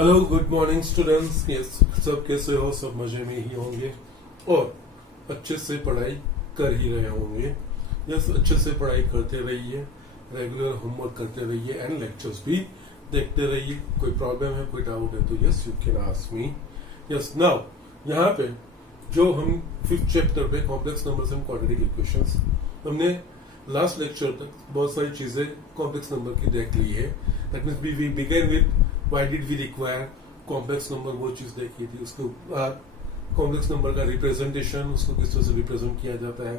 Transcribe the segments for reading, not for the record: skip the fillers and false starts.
Hello good morning students. सब कैसे हो? सब मजे में ही होंगे और अच्छे से पढ़ाई कर ही रहे होंगे। यस, अच्छे से पढ़ाई करते रहिए, रेगुलर होमवर्क करते रहिए एंड लेक्चर्स भी देखते रहिए। कोई प्रॉब्लम है, कोई डाउट है तो yes you can ask me. Yes, now यहाँ पे जो हम 5th चैप्टर पे complex numbers and quadratic equations, हमने लास्ट लेक्चर तक बहुत सारी चीजें कॉम्प्लेक्स नंबर की देख ली है। That means we begin with why did we require complex number, वो चीज देखी थी। उसके बाद कॉम्प्लेक्स नंबर का रिप्रेजेंटेशन, उसको किस तरह से रिप्रेजेंट किया जाता है।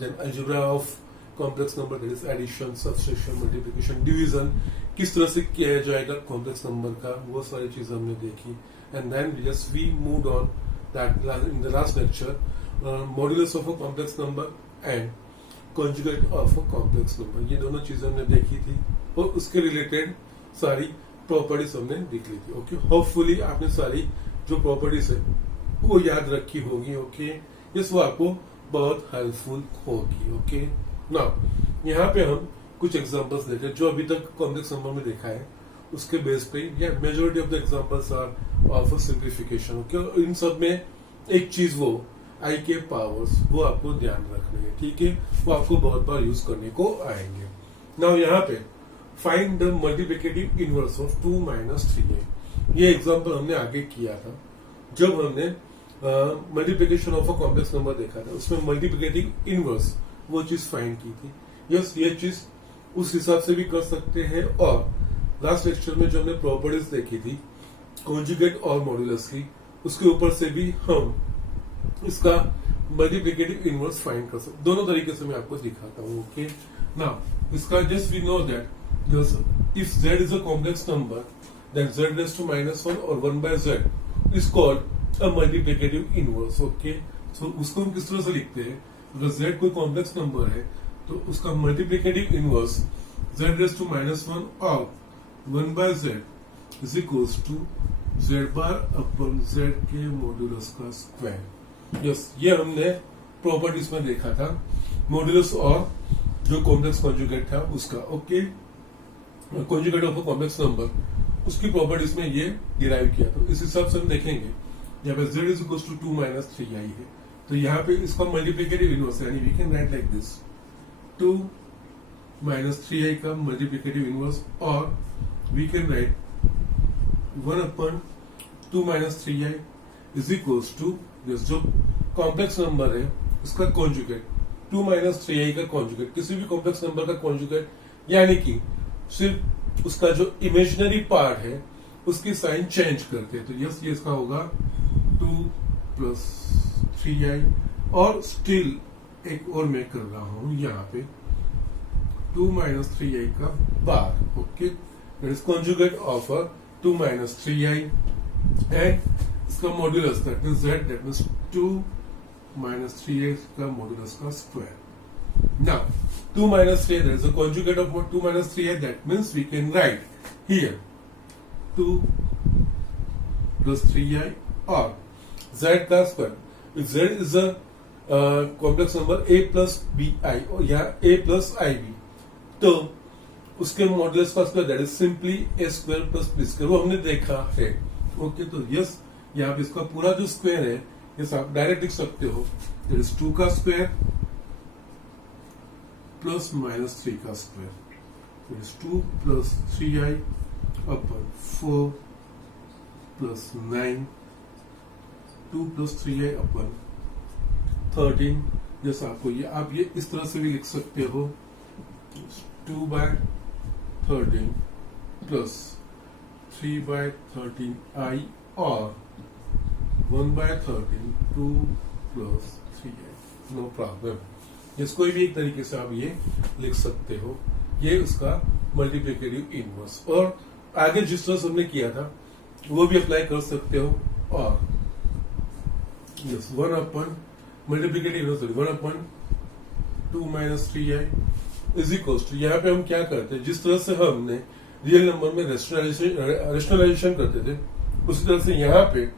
Then algebra of complex number, that is addition, subtraction, multiplication, division, किस तरह से किया जाएगा कॉम्प्लेक्स नंबर का, वो सारी चीजें हमने देखी। And then just we moved on that in the last lecture modulus of a complex number and conjugate of a complex number, ये दोनों चीजें हमने देखी थी और उसके रिलेटेड सारी प्रॉपर्टीज हमने देख ली थी। ओके, होपफुली आपने सारी जो प्रॉपर्टीज है वो याद रखी होगी। ओके, इस वो आपको बहुत हेल्पफुल होगी। ओके, नाउ यहाँ पे हम कुछ एग्जांपल्स देखें जो अभी तक कॉम्प्लेक्स नंबर में देखा है, उसके बेस पे या majority of the examples are of simplification. Okay, इन सब में एक चीज वो आई के पावर्स, वो आपको ध्यान रखनी है। ठीक है, वो आपको बहुत बार यूज करने को आएंगे। नाउ यहाँ पे find the multiplicative inverse of 2 - 3a, ये एग्जांपल हमने आगे किया था जब हमने multiplication of a complex number देखा था। उसमें मल्टीप्लिकेटिव इनवर्स वो चीज फाइंड की थी। यस, ये चीज उस हिसाब से भी कर सकते हैं। और लास्ट लेक्चर में जो हमने प्रॉपर्टीज देखी थी कॉन्जुगेट और मॉड्यूलस की, उसके ऊपर से भी हम इसका मल्टीप्लिकेटिव इनवर्स फाइंड कर सकते। दोनों तरीके से मैं आपको दिखाता हूँ। ओके, नाउ इसका just we know that if z is a complex number, then z raised to -1 or 1 by z is called a multiplicative inverse. Okay, so उसको हम किस तरह से लिखते हैं? अगर z कोई कॉम्प्लेक्स नंबर है तो उसका multiplicative inverse z raised to -1 और 1 by z is equals to z bar upon z के मॉड्यूलस का स्क्वायर। यस, ये हमने प्रॉपर्टीज में देखा था, मॉड्यूलस और जो कॉम्प्लेक्स कॉन्जुगेट था उसका। Okay, conjugate of a complex number, उसकी प्रॉपर्टीज में ये डिराइव किया। तो इस हिसाब से हम देखेंगे यहाँ पे z is equal to 2 - 3i है, तो यहाँ पे इसका मल्टीप्लिकेटिव इनवर्स यानी we can write like this 2 - 3i का मल्टीप्लिकेटिव इनवर्स, और we can write 1/2 - 3i is equal to this, जो कॉम्प्लेक्स नंबर है उसका कॉन्जुगेट 2 - 3i का कॉन्जुगेट, किसी भी कॉम्प्लेक्स नंबर का कॉन्जुगेट, यानी कि सिर्फ उसका जो इमेजिनरी पार्ट है उसकी साइन चेंज करते हैं। तो यस, ये इसका होगा 2 + 3i, और स्टिल एक और मैं कर रहा हूं यहाँ पे 2 - 3i का bar. Okay, that is conjugate of 2 - 3i and इसका modulus that means z, that means 2 - 3i का मॉड्यूलस का square. Now, 2 - 3i, that is the conjugate of 2 - 3i. That means we can write here 2 + 3i or z का square. If z is a complex number a plus bi or या a plus ib, तो उसके modulus का square that is simply a square plus b square, वो हमने देखा है। Okay, तो यस, यहाँ पे इसका पूरा जो स्क्वायर है यस आप डायरेक्ट लिख सकते हो, दैट इज 2 का स्क्वायर प्लस -3 का square, it is 2 + 3i upon 4 + 9, 2 + 3i upon 13। जैसा आपको ये आप ये इस तरह से भी लिख सकते हो 2/13 प्लस 3/13i और 1/13 2 + 3i, नो प्रॉब्लम। इस कोई भी एक तरीके से आप ये लिख सकते हो, ये उसका मल्टीप्लिकेटिव इनवर्स। और आगे जिस तरह से हमने किया था वो भी अप्लाई कर सकते हो। और yes, 1/, multiplicative inverse 1/2 - 3i is equals to, यहाँ पे हम क्या करते हैं, जिस तरह से हमने रियल नंबर में रेशनलाइजेशन करते थे उसी तरह से यहाँ पे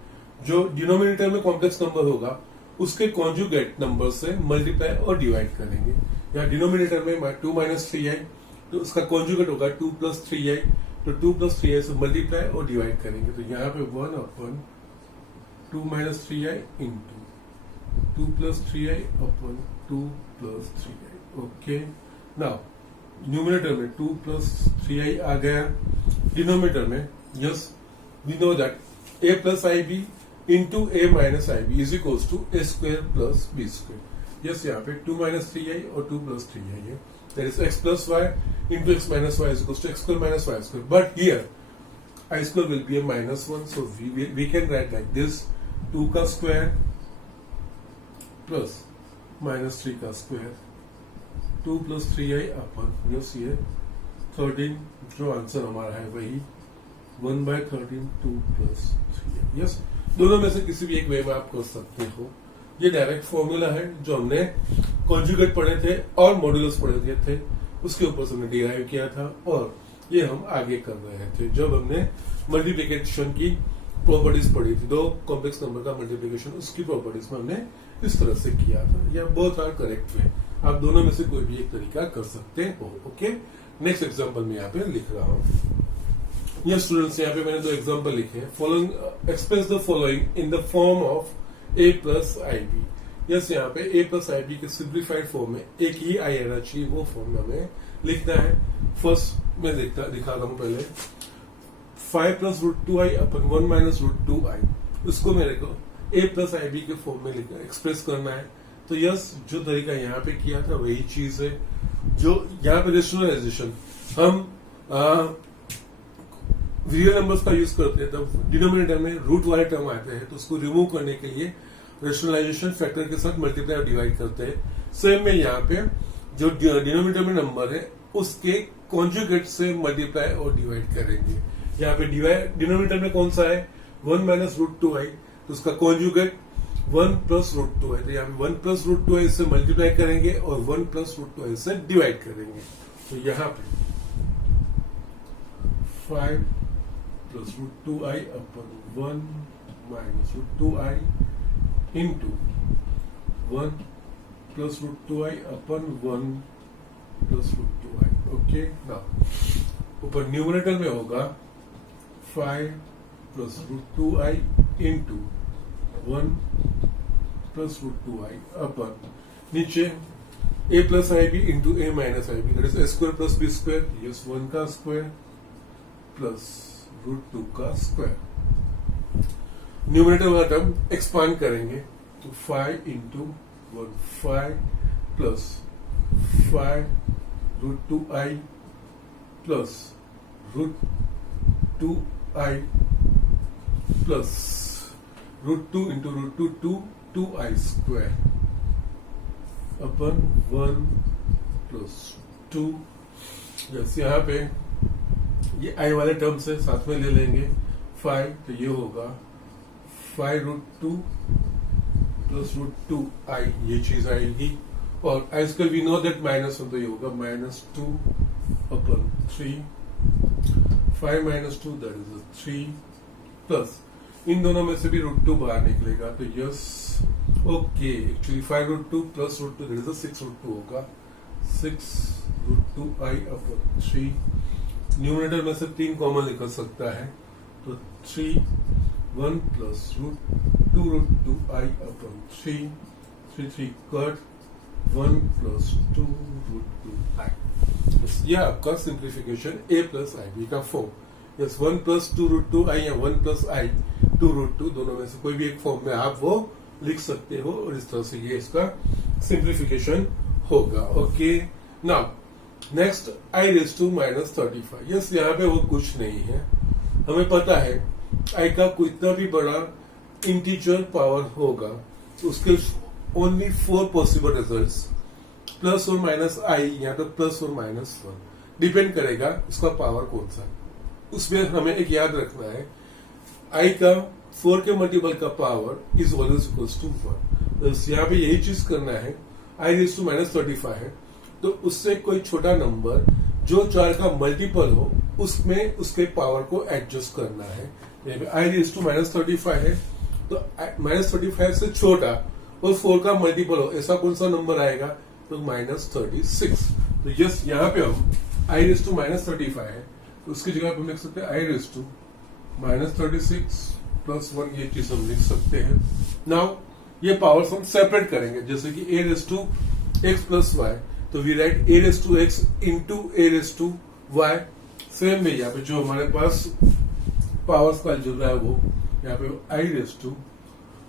जो डिनोमिनेटर में कॉम्प्लेक्स नंबर होगा उसके कॉन्जुगेट नंबर से मल्टीप्लाई और डिवाइड करेंगे। या डिनोमिनेटर में 2 - 3i, तो उसका कॉन्जुगेट होगा 2 + 3i तो 2 प्लस 3i से मल्टीप्लाई और डिवाइड करेंगे, तो यहाँ पे 1 upon 2 minus 3i into 2 plus 3i upon 2 plus 3i। Okay, now numerator में 2 प्लस 3i आ गया, डिनोमिनेटर में yes we know that a plus ib into a minus ib is equals to a square plus b square. Yes, यहाँ पे 2 minus 3i और 2 plus 3i है, that is x plus y into x minus y is equals to x square minus y square, but here I square will be a minus 1, so we can write like this, 2 का square plus minus 3 का square 2 plus 3i अपन yes ये 13, जो answer हमारा है वही 1/13 2 plus 3i। Yes, दोनों में से किसी भी एक वे में आप कर सकते हो। ये डायरेक्ट फॉर्मूला है जो हमने कॉन्जुगेट पढ़े थे और मॉड्यूलस पढ़े थे, उसके ऊपर से हमने डिराइव किया था, और ये हम आगे कर रहे थे जब हमने मल्टीप्लिकेशन की प्रॉपर्टीज पढ़ी थी, दो कॉम्प्लेक्स नंबर का मल्टीप्लिकेशन, उसकी प्रॉपर्टीज में हमने इस तरह से किया था। यह बहुत आर करेक्ट वे, आप दोनों में से कोई भी एक तरीका कर सकते हो। ओके, नेक्स्ट एग्जांपल में यहाँ पे लिख रहा हूँ। ये स्टूडेंट्स, यहाँ पे मैंने दो एग्जांपल लिखे हैं। Following express the following in the form of a plus ib। Yes, यहाँ पे a प्लस ib के सिंप्लीफाइड फॉर्म में एक ही आई आना चाहिए, वो फॉर्म में हमें लिखना है। फर्स्ट मैं दिखाता हूँ पहले 5 plus root 2i upon 1 minus root 2i, उसको मेरे को a प्लस ib के फॉर्म में एक्सप्रेस करना है। तो यस, जो तरीका यहाँ पे किया था वही चीज है जो यहाँ पे रेशनलाइजेशन हम रियल नंबर्स का यूज करते हैं, तब डिनोमिनेटर में रूट वाले टर्म आते हैं, तो उसको रिमूव करने के लिए रेशनलाइजेशन फैक्टर के साथ मल्टीप्लाई और डिवाइड करते हैं। सेम में यहाँ पे जो डिनोमिनेटर में नंबर है उसके कॉन्जुगेट से मल्टीप्लाई और डिवाइड करेंगे। यहाँ पे डिनोमिनेटर में कौन सा है 1 माइनस रूट 2i, तो उसका कॉन्जुगेट 1 प्लस रूट 2 है, तो यहाँ पे 1 प्लस रूट 2i से मल्टीप्लाई करेंगे और 1 प्लस रूट 2i से डिवाइड करेंगे। तो यहाँ पे 5 plus root 2i upon 1 minus root 2i into 1 plus root 2i upon 1 plus root 2i। Okay, now ऊपर न्यूमरेटर में होगा 5 plus root 2i into 1 plus root 2i upon नीचे a plus ib into a minus ib, that is a square plus b square, yes 1 का square plus root 2 का square. न्यूमरेटर वाला term expand करेंगे तो 5 into 1 5 plus 5 root 2i plus root 2i plus root 2 into root 2 2i square upon 1 plus 2। Yes, यहाँ पे ये i वाले टर्म से साथ में ले लेंगे 5, तो ये होगा 5 रूट 2 प्लस रूट 2i, ये चीज आएगी, और i square we know that -1, तो ये होगा -2 upon 3, 5 minus 2 that is 3 plus इन दोनों में से भी रूट 2 बाहर निकलेगा, तो yes okay, actually 5 root 2 plus root 2 that is 6 root 2 होगा, 6 रूट 2i अपन 3। न्यूमरेटर में से 3 कॉमन निकल सकता है, तो 3 1 plus root 2i upon 3 3 cut 1 plus 2 root 2i। यह आपका सिंप्लीफिकेशन a प्लस ib का form. Yes, 1 plus 2 root 2i या 1 प्लस i 2 रूट 2, दोनों में से कोई भी एक फॉर्म में आप वो लिख सकते हो, और इस तरह से ये इसका सिंप्लीफिकेशन होगा। Okay, now next i raise to -35। Yes, यहाँ पे वो कुछ नहीं है, हमें पता है i का कितना भी बड़ा इंटीजर पावर होगा उसके ओनली 4 पॉसिबल रिजल्ट्स, प्लस और माइनस i, यहाँ पे प्लस और -1 डिपेंड करेगा उसका पावर कौन सा। उसमें हमें एक याद रखना है i का 4 के मल्टीपल का power is always equals to 1। तो यहाँ पे यही चीज करना है, i रेज टू -35 है, तो उससे कोई छोटा नंबर जो 4 का मल्टीपल हो उसमें उसके पावर को एडजस्ट करना है। i रेज टू -35 है, तो -35 से छोटा और 4 का मल्टीपल हो ऐसा कौन सा नंबर आएगा, तो -36। तो यस, यहाँ पे हम i रेज टू -35 है, उसकी जगह पे हम लिख सकते हैं आई रेस टू -36 + 1, ये चीज हम लिख सकते हैं। नाउ ये पावर्स हम सेपरेट करेंगे, जैसे कि a raise to x + y, तो we write a raise to x into a raise to y। Same में यहाँ पे जो हमारे पास पावर्स का अलजेब्रा है वो यहाँ पे i raise to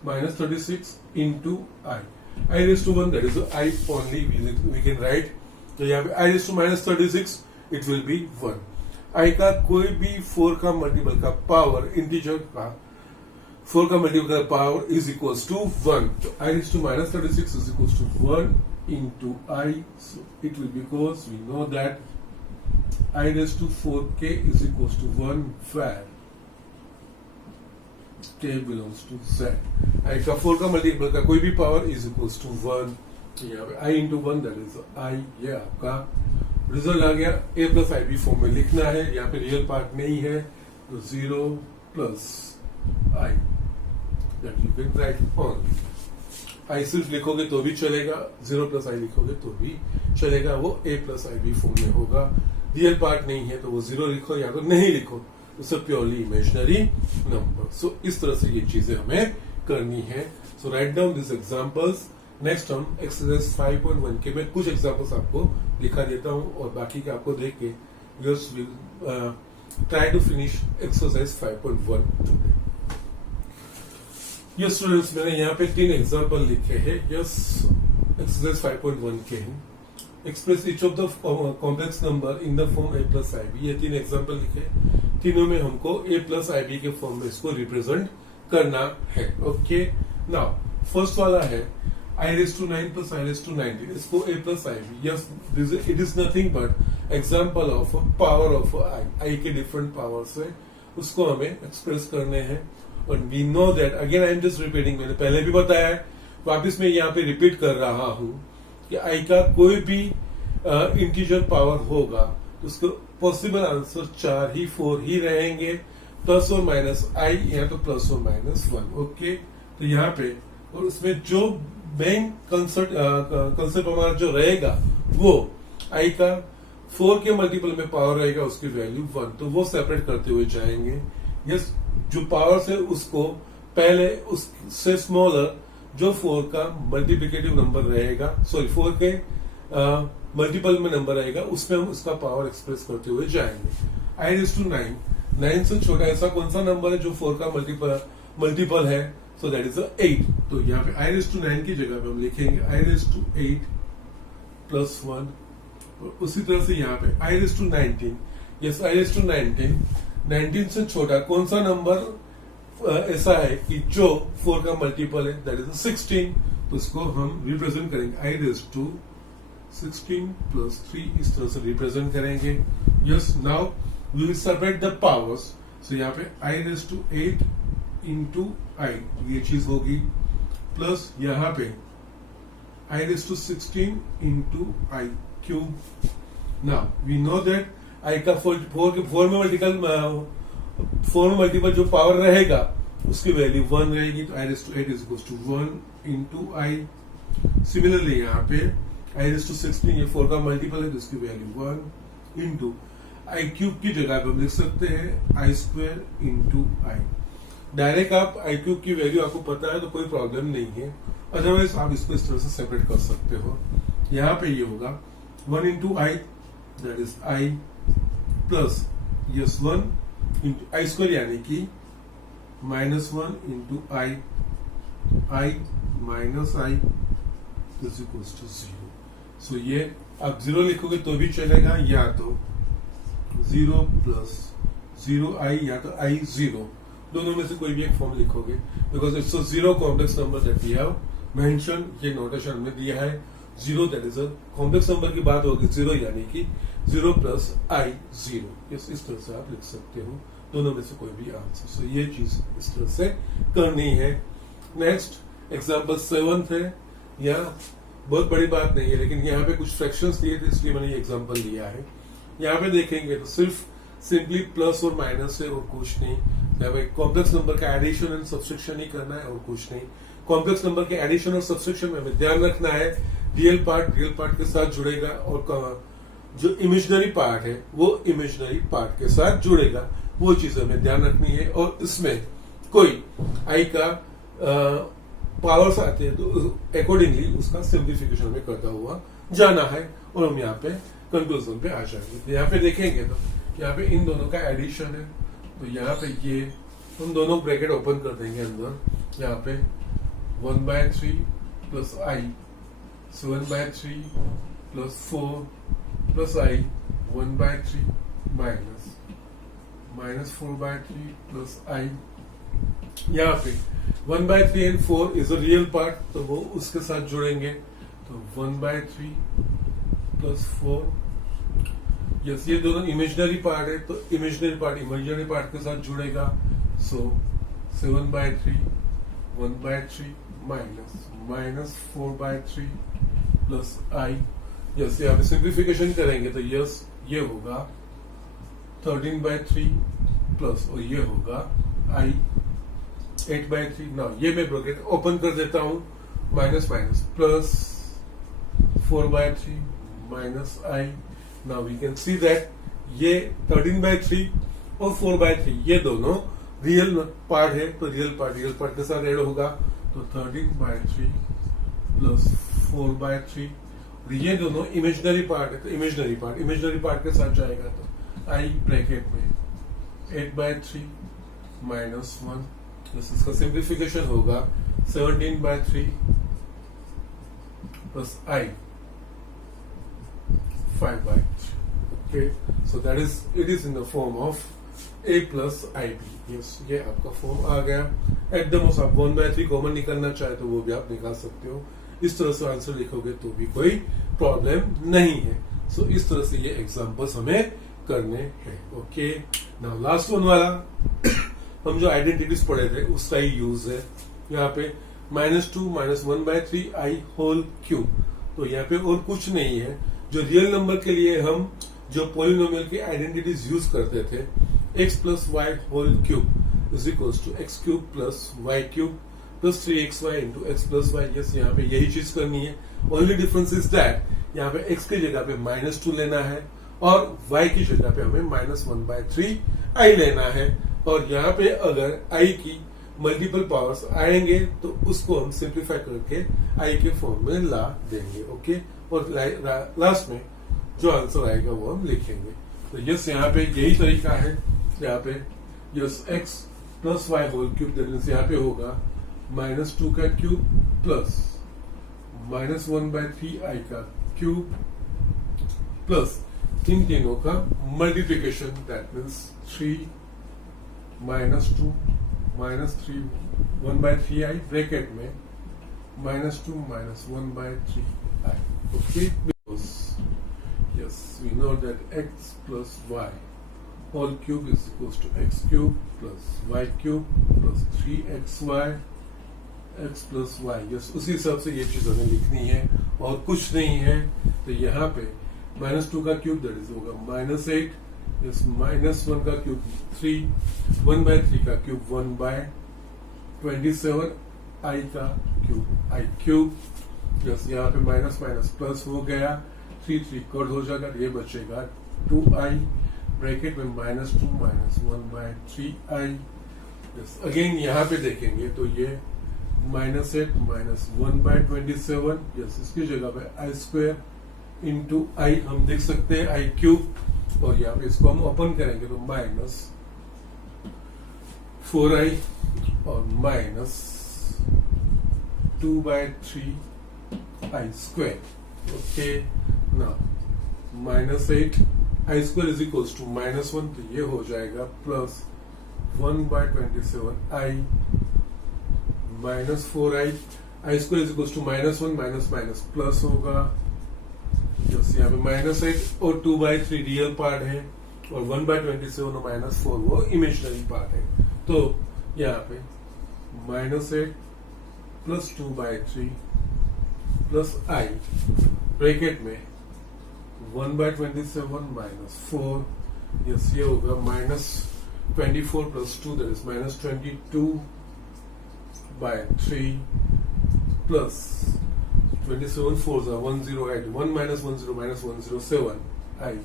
-36 into i raise to 1, that is i only we can write. तो यहाँ पे i raise to -36 it will be 1। i का कोई भी 4 का मल्टीपल का पावर, इंटीजर का 4 का मल्टीपल का पावर इज इक्वल्स टू 1। तो i raise to -36 is equals to 1 into I, so it will be, because we know that I raised to 4k is equals to 1 where k belongs to z। I का 4 का multiple का कोई भी power is equals to 1, यहाँ पे I into 1 that is I। ये आपका result आ गया। a plus ib फॉर्म में लिखना है, यहाँ पे रियल पार्ट नहीं है, तो 0 plus I that you can write only। आई सिर्फ लिखोगे तो भी चलेगा, 0 plus I लिखोगे तो भी चलेगा, वो a plus ib फॉर्म में होगा। रियल पार्ट नहीं है तो वो 0 लिखो या तो नहीं लिखो, तो प्योरली इमेजिनरी नंबर। सो इस तरह से ये चीजें हमें करनी है। So write down this examples. Next हम एक्सरसाइज 5.1 के मैं कुछ एग्जांपल्स आपको दिखा देता हूं और बाकी के आपको देख के yes will try to finish exercise 5.1 today. Yes students, मैंने यहाँ पे 3 एग्जाम्पल लिखे हैं। यस एक्सरसाइज 5.1 के हैं। Express each of the complex number in the form a plus ib। ये 3 एग्जाम्पल लिखे, तीनों में हमको a plus ib के फॉर्म में इसको रिप्रेजेंट करना है। ओके, नाउ फर्स्ट वाला है I raised to 9 plus I raised to 19, इसको a plus ib। Yes, it is nothing but example of power of i के डिफरेंट पावर्स है, उसको हमें एक्सप्रेस करने हैं। और we know that, again I am just repeating, मैंने पहले भी बताया है, वापिस मैं यहाँ पे रिपीट कर रहा हूं कि आई का कोई भी इंटीजर पावर होगा तो उसको पॉसिबल आंसर 4 ही 4 ही रहेंगे, प्लस और माइनस आई या तो प्लस और -1। ओके, तो यहाँ पे और उसमें जो मेन कंसेप्ट हमारा जो रहेगा वो आई का 4 के मल्टीपल में पावर रहेगा, उसकी वैल्यू 1, तो वो सेपरेट करते हुए जाएंगे। यस, जो पावर से उसको पहले उससे स्मॉलर जो 4 का मल्टीप्लिकेटिव नंबर रहेगा, सॉरी 4 के मल्टीपल में नंबर रहेगा, उसमें हम उसका पावर एक्सप्रेस करते हुए जाएंगे। आई रेज़ टू 9, 9 से छोटा ऐसा कौन सा नंबर है जो 4 का मल्टीपल है, सो दैट इज 8। तो यहाँ पे आई रेज़ टू 9 की जगह पे हम लिखेंगे आई रेज़ टू 8 + 1। और उसी तरह से यहाँ पे i raise to 19, yes i raise to 19 से छोटा कौन सा नंबर ऐसा है कि जो 4 का मल्टीपल है, दैट इज 16, तो इसको हम रिप्रेजेंट करेंगे आई रेज़ टू 16 + 3, इस तरह से रिप्रेजेंट करेंगे। Yes, now we will separate the powers. So यहाँ पे i raise to 8 into i, ये चीज होगी, प्लस यहाँ पे i raise to 16 into i cube. Now we know that i का 4 में मल्टीपल जो पावर रहेगा उसकी वैल्यू 1 रहेगी, तो i raise to 8 is equals to 1 into i. Similarly यहाँ पे आई रेज़ टू 16, ये 4 का मल्टीपल है तो इसकी वैल्यू 1 इंटू आई क्यूब की जगह पे हम लिख सकते हैं आई स्क्वायर इंटू आई। डायरेक्ट आप आई क्यूब की वैल्यू आपको पता है तो कोई प्रॉब्लम नहीं है, अदरवाइज आप इसको इस तरह से सेपरेट कर सकते हो। यहाँ पे ये होगा 1 into i, that is i, plus yes 1 into i square यानी कि -1 into i, i minus i is equals to 0। So ये आप 0 लिखोगे तो भी चलेगा, या तो 0 + 0 आई या तो आई 0, दोनों में से कोई भी एक फॉर्म लिखोगे, because it's a 0 complex number that we have mention. ये नोटेशन हमने दिया है 0, that is a complex number की बात होगी 0 यानी कि 0 + आई 0। इस तरह से आप लिख सकते हो, दोनों में से कोई भी आंसर। सो ये चीज इस तरह से करनी है। नेक्स्ट एग्जाम्पल 7 है, यहाँ बहुत बड़ी बात नहीं है, लेकिन यहाँ पे कुछ फ्रैक्शंस दिए थे इसलिए मैंने ये एग्जाम्पल लिया है। यहाँ पे देखेंगे तो सिर्फ सिंपली प्लस और माइनस है और कुछ नहीं। कॉम्प्लेक्स नंबर का एडिशन एंड सब्सट्रैक्शन ही करना है और कुछ नहीं। कॉम्प्लेक्स नंबर के एडिशन और सब्सट्रैक्शन में हमें ध्यान रखना है रियल पार्ट के साथ जुड़ेगा और जो इमेजिनरी पार्ट है वो इमेजिनरी पार्ट के साथ जुड़ेगा, वो चीज हमें ध्यान रखनी है। और इसमें कोई आई का पावर्स आते हैं तो अकॉर्डिंगली उसका सिंप्लीफिकेशन हमें करता हुआ जाना है और हम यहाँ पे कंक्लूजन पे आ जाएंगे। तो यहाँ पे देखेंगे तो यहाँ पे इन दोनों का एडिशन है, तो यहाँ पे ये हम दोनों ब्रैकेट ओपन कर देंगे अंदर। यहाँ पे 1/3 प्लस आई 7/3 प्लस 4 प्लस आई 1/3 माइनस 4/3 प्लस आई। यहाँ पे 1/3 and 4 is a real part, तो वो उसके साथ जुड़ेंगे। तो 1/3 प्लस 4, यस ये दोनों इमेजिनरी पार्ट है, तो इमेजिनरी पार्ट इमेजिनरी पार्ट के साथ जुड़ेगा। सो 7/3 1/3 माइनस 4/3 प्लस आई। यस यहाँ पे सिंप्लीफिकेशन करेंगे तो यस ये होगा 13/3 प्लस और ये होगा आई 8/3। ना ये मैं ब्रैकेट ओपन कर देता हूं, minus plus 4/3 minus i. Now we can see that ये 13/3 और 4/3 ये दोनों रियल पार्ट है, तो रियल पार्ट के साथ ऐड होगा। तो 13/3 प्लस 4/3, ये दोनों इमेजिनरी पार्ट है, तो इमेजिनरी पार्ट के साथ जाएगा। तो आई ब्रैकेट में 8/3 माइनस 1, इसका सिंप्लीफिकेशन होगा 17/3 plus i 5/3। Okay, so that is it is in the form of a plus i b. Yes ये आपका फॉर्म आ गया। एट द मोस्ट आप 1/3 कॉमन निकालना चाहे तो वो भी आप निकाल सकते हो। इस तरह से आंसर लिखोगे तो भी कोई प्रॉब्लम नहीं है। सो इस तरह से ये एग्जांपल्स हमें करने हैं। ओके, नाउ लास्ट वन वाला हम जो आइडेंटिटीज पढ़े थे उसका ही यूज है। यहाँ पे -2 -1/3 आई होल क्यूब, तो यहाँ पे और कुछ नहीं है। जो रियल नंबर के लिए हम जो पॉलिनोमियल की आइडेंटिटीज यूज करते थे, x plus y whole cube is equals to x cube plus y cube plus 3xy into x plus y. Yes यहाँ पे यही चीज करनी है। ओनली डिफरेंस इज दैट यहाँ पे x की जगह पे -2 लेना है और y की जगह पे हमें -1/3 i लेना है। और यहाँ पे अगर i की मल्टीपल पावर्स आएंगे तो उसको हम सिंप्लीफाई करके i के फॉर्म में ला देंगे। ओके, और लास्ट में जो आंसर आएगा वो हम लिखेंगे। तो यस यहाँ पे यही तरीका है। यहाँ पे yes x plus y whole cube that यहाँ पे होगा -2 का क्यूब प्लस -1/3 i का क्यूब प्लस इन तीनों का multiplication that means 3 -2 -3 1/3 i bracket में -2 -1/3 i। Okay, yes we know that x plus y whole cube is equals to x cube plus y cube plus 3xy x plus y। yes उसी हिसाब से ये चीज हमें लिखनी है और कुछ नहीं है। तो यहाँ पे -2 का क्यूब दैट इज होगा -8, यस -1 का क्यूब 3, 1/3 का क्यूब 1/27 i का क्यूब i क्यूब। यस यहाँ पे माइनस प्लस हो गया, 3 कट हो जाएगा, ये बचेगा 2i ब्रैकेट में -2 -1/3 i। यस अगेन यहाँ पे देखेंगे तो ये -8 -1/27, यस इसकी जगह पे i² इंटू आई हम देख सकते हैं i क्यूब। और यहाँ पे इसको हम ओपन करेंगे तो -4i और -2/3 i²। Okay, now -8 i² is equals to -1, तो ये हो जाएगा plus 1/27 i -4i i² is equals to -1 minus plus होगा। जैसे यहाँ पे -8 और 2/3 रियल पार्ट है और 1/27 और -4 वो इमेजिनरी पार्ट है। तो यहाँ पे -8 प्लस 2/3 प्लस i ब्रैकेट में 1/27 -4, यस ये होगा -24 प्लस 2 दैट इज -22/3 प्लस 27 4 108 1 -10 -107 आई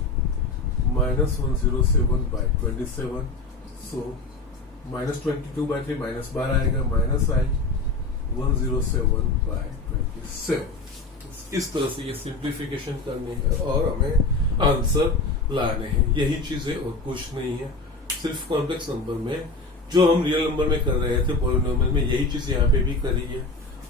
-107/27, सो -22/3 -12 आएगा, -i 107/27। इस तरह से ये सिंप्लीफिकेशन करनी है और हमें आंसर लाने हैं, यही चीजें और कुछ नहीं है। सिर्फ कॉम्प्लेक्स नंबर में जो हम रियल नंबर में कर रहे थे पॉलिनोमियल में, यही चीज यहाँ पे भी करी है।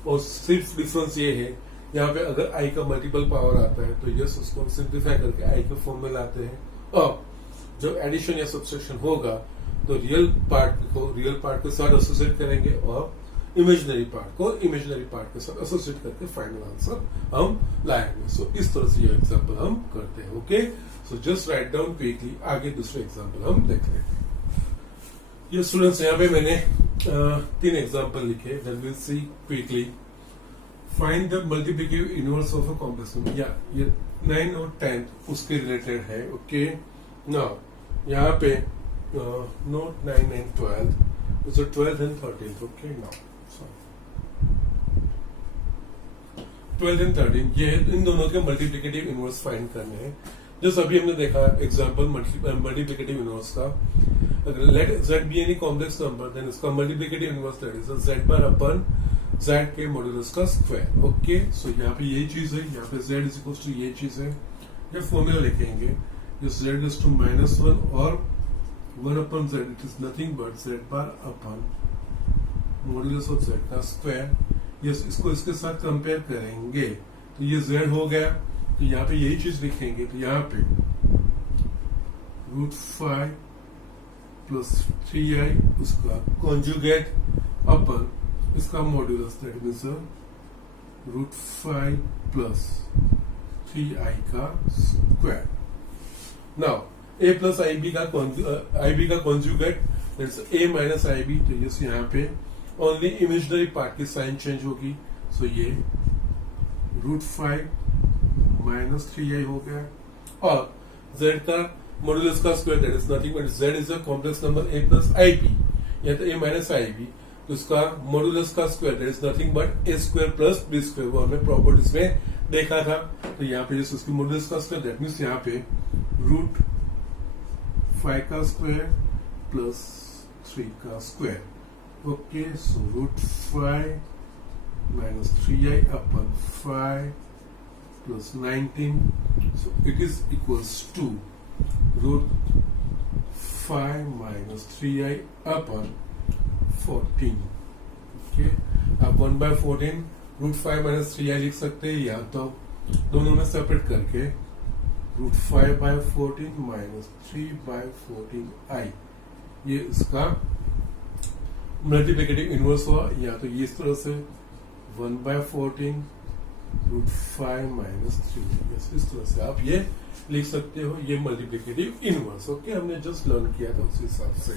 और सिर्फ डिफरेंस ये है, यहाँ पे अगर आई का मल्टीपल पावर आता है तो यस उसको हम सिंप्लीफाई करके आई के फॉर्म में लाते हैं, और जब एडिशन या सब्सट्रैक्शन होगा तो रियल पार्ट के साथ एसोसिएट करेंगे और इमेजिनरी पार्ट को इमेजिनरी पार्ट के साथ एसोसिएट करके फाइनल आंसर हम लाएंगे। सो इस तरह से ये एग्जांपल हम करते हैं। Okay, so just right down quickly, आगे दूसरे एग्जांपल हम देख लेते हैं। ये स्टूडेंट्स यहाँ पे मैंने 3 एग्जांपल लिखे, that will see quickly. Find the multiplicative inverse of a complex number, या ये 9 और 10 उसके रिलेटेड है। ओके, नाउ यहाँ पे note 9 and 12, so 12th and 13th. Okay, now 12 and 13 ये इन दोनों के मल्टीप्लिकेटिव इनवर्स फाइंड करने हैं। जैसे अभी हमने देखा एग्जांपल मल्टीप्लिकेटिव इनवर्स का, अगर let z be any complex number, then इसका multiplicative inverse that is z bar upon z के मॉड्यूलस का स्क्वायर। ओके, सो यहाँ पे यही चीज है, यहाँ पे z इज इक्वल टू ये चीज है। ये फॉर्मूला लिखेंगे, जो z इज टू -1 और 1/z, it is nothing but z bar upon modulus of z का स्क्वायर। यस, इसको इसके साथ कंपेयर करेंगे तो ये z हो गया, तो यहाँ पे यही चीज लिखेंगे, तो यहाँ पे √5 + 3i उसका कॉन्जुगेट अपन इसका मॉड्यूलस, दैट मीन्स √5 + 3i का स्क्वायर। नाउ a + ib का कॉन्जुगेट दैट्स a - ib, तो यस यहाँ पे ओनली इमेजिनरी पार्ट की साइन चेंज होगी, सो ये √5 - 3i हो गया, और z का मॉड्यूलस का square that is nothing but z is a complex number a + ib, या तो a - ib, तो उसका मॉड्यूलस का square that is nothing but a² + b², वो हमने प्रॉपर्टीज में देखा था। तो यहाँ पे जैसे उसकी मॉड्यूलस का स्क्वायर दैट मीन्स यहाँ पे √5 का स्क्वायर + 3 का square. Okay, so √5 - 3i upon 5 + 19, so it is equals to √5 - 3i upon 14। Okay, आप 1/14 √5 - 3i लिख सकते हैं, या तो दोनों में सेपरेट करके √5/14 - 3/14i, ये इसका मल्टीप्लिकेटिव इनवर्स हुआ, या तो ये इस तरह से 1/14 √5 - 3, इस तरह से आप ये लिख सकते हो, ये मल्टीप्लिकेटिव इनवर्स। ओके, हमने जस्ट लर्न किया था उस हिसाब से।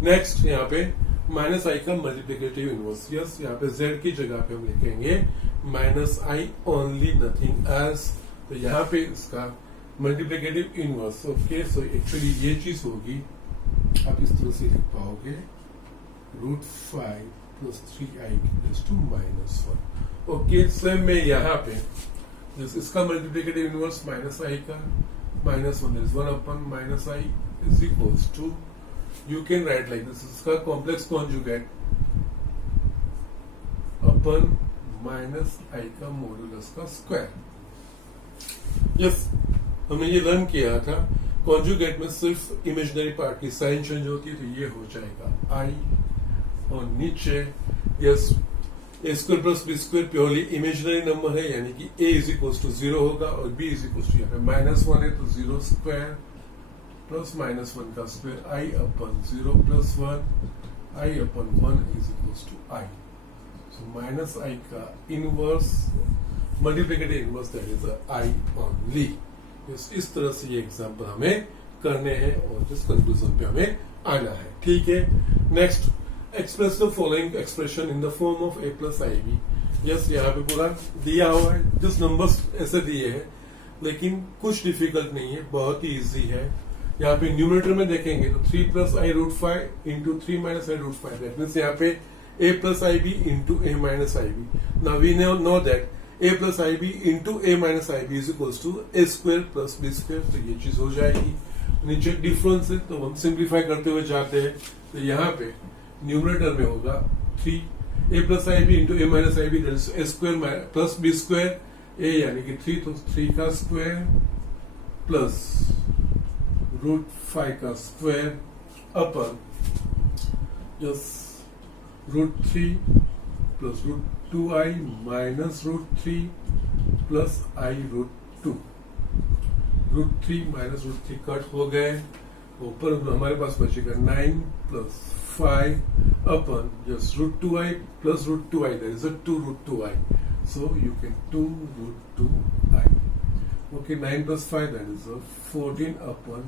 नेक्स्ट यहाँ पे -i का मल्टीप्लिकेटिव इनवर्स, यस यहाँ पे z की जगह पे हम लिखेंगे -i ओनली, नथिंग एल्स, तो यहाँ पे इसका multiplicative inverse. Okay, so actually ये चीज होगी, आप इस तरह से लिख पाओगे √5 + 3i = -1। ओके, सेम में यहाँ पे इसका मल्टीप्लिकेटिव इनवर्स -i का -1 is 1/-i is equals to, you can write like this, इसका कॉम्प्लेक्स कॉन्जुगेट अपन -i का मॉड्यूलस का स्क्वायर। यस, हमने ये लर्न किया था, कॉन्जुगेट में सिर्फ इमेजिनरी पार्ट की साइन चेंज होती है, तो ये हो जाएगा i, और नीचे yes a² + b² purely imaginary number है, यानी कि a = 0 होगा और b = यहाँ पे -1 है, तो 0² + -1 का square, i upon 0 + 1, i upon 1 = i, so -i का inverse multiplicative inverse that is i only. इस तरह से ये एग्जांपल हमें करने हैं और जिस कंक्लूजन पे हमें आना है। ठीक है, next, express the following expression in the form of a + ib। Yes, यहाँ पे पूरा दिया हुआ है, जिस नंबर्स ऐसे दिए हैं, लेकिन कुछ डिफिकल्ट नहीं है, बहुत ही इजी है। यहाँ पे न्यूमरेटर में देखेंगे तो 3 + i √5 × 3 - i √5, दैट मीन्स यहाँ पे a + ib × a - ib। Now we know that a a plus i b into a minus i b is equals to a square plus b square, तो ये चीज हो जाएगी। नीचे डिफरेंस है तो हम सिंप्लीफाई करते हुए जाते हैं, तो यहाँ पे न्यूमरेटर में होगा 3 ए plus i b into a minus i B A square plus b square, ए यानी कि 3 तो 3 का स्क्वायर प्लस रूट 5 का square upon just root 3 plus root 2i minus root 3 plus i root 2, root 3 minus root 3 cut हो गए, ऊपर हमारे पास बचेगा 9 plus 5 upon just root 2i plus root 2i, there is a 2 root 2i, so you can 2 root 2i. Okay, 9 plus 5, that is a 14 upon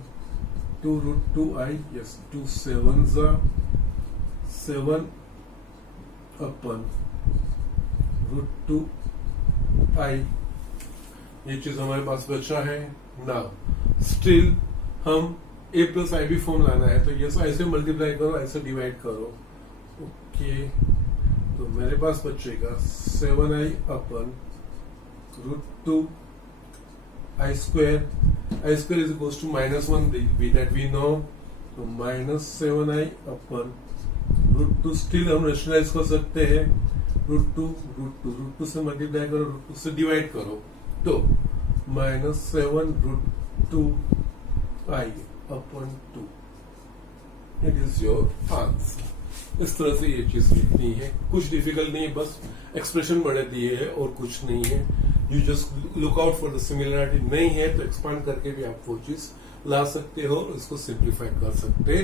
2 root 2i, yes, 2 7s are 7 upon root 2i. ये चीज हमारे पास बचा है। Now still हम ए plus i B form लाना है, तो yes ऐसे मल्टीप्लाई करो, ऐसे डिवाइड करो। ओके, तो मेरे पास बचेगा 7i अपन root 2 i square is equals to -1 that we know, तो -7i अपन रूट 2 स्टिल हम रेशनलाइज कर सकते हैं, रूट 2 से मल्टीप्लाई करो, रूट 2 से डिवाइड करो, तो -7 root 2i upon 2, it is your answer। इस तरह से ये चीज लिखनी है, कुछ डिफिकल्ट नहीं है, बस एक्सप्रेशन बड़े दिए है और कुछ नहीं है। You just look out for the similarity, नहीं है तो एक्सपांड करके भी आप वो चीज ला सकते हो और इसको सिंप्लीफाई कर सकते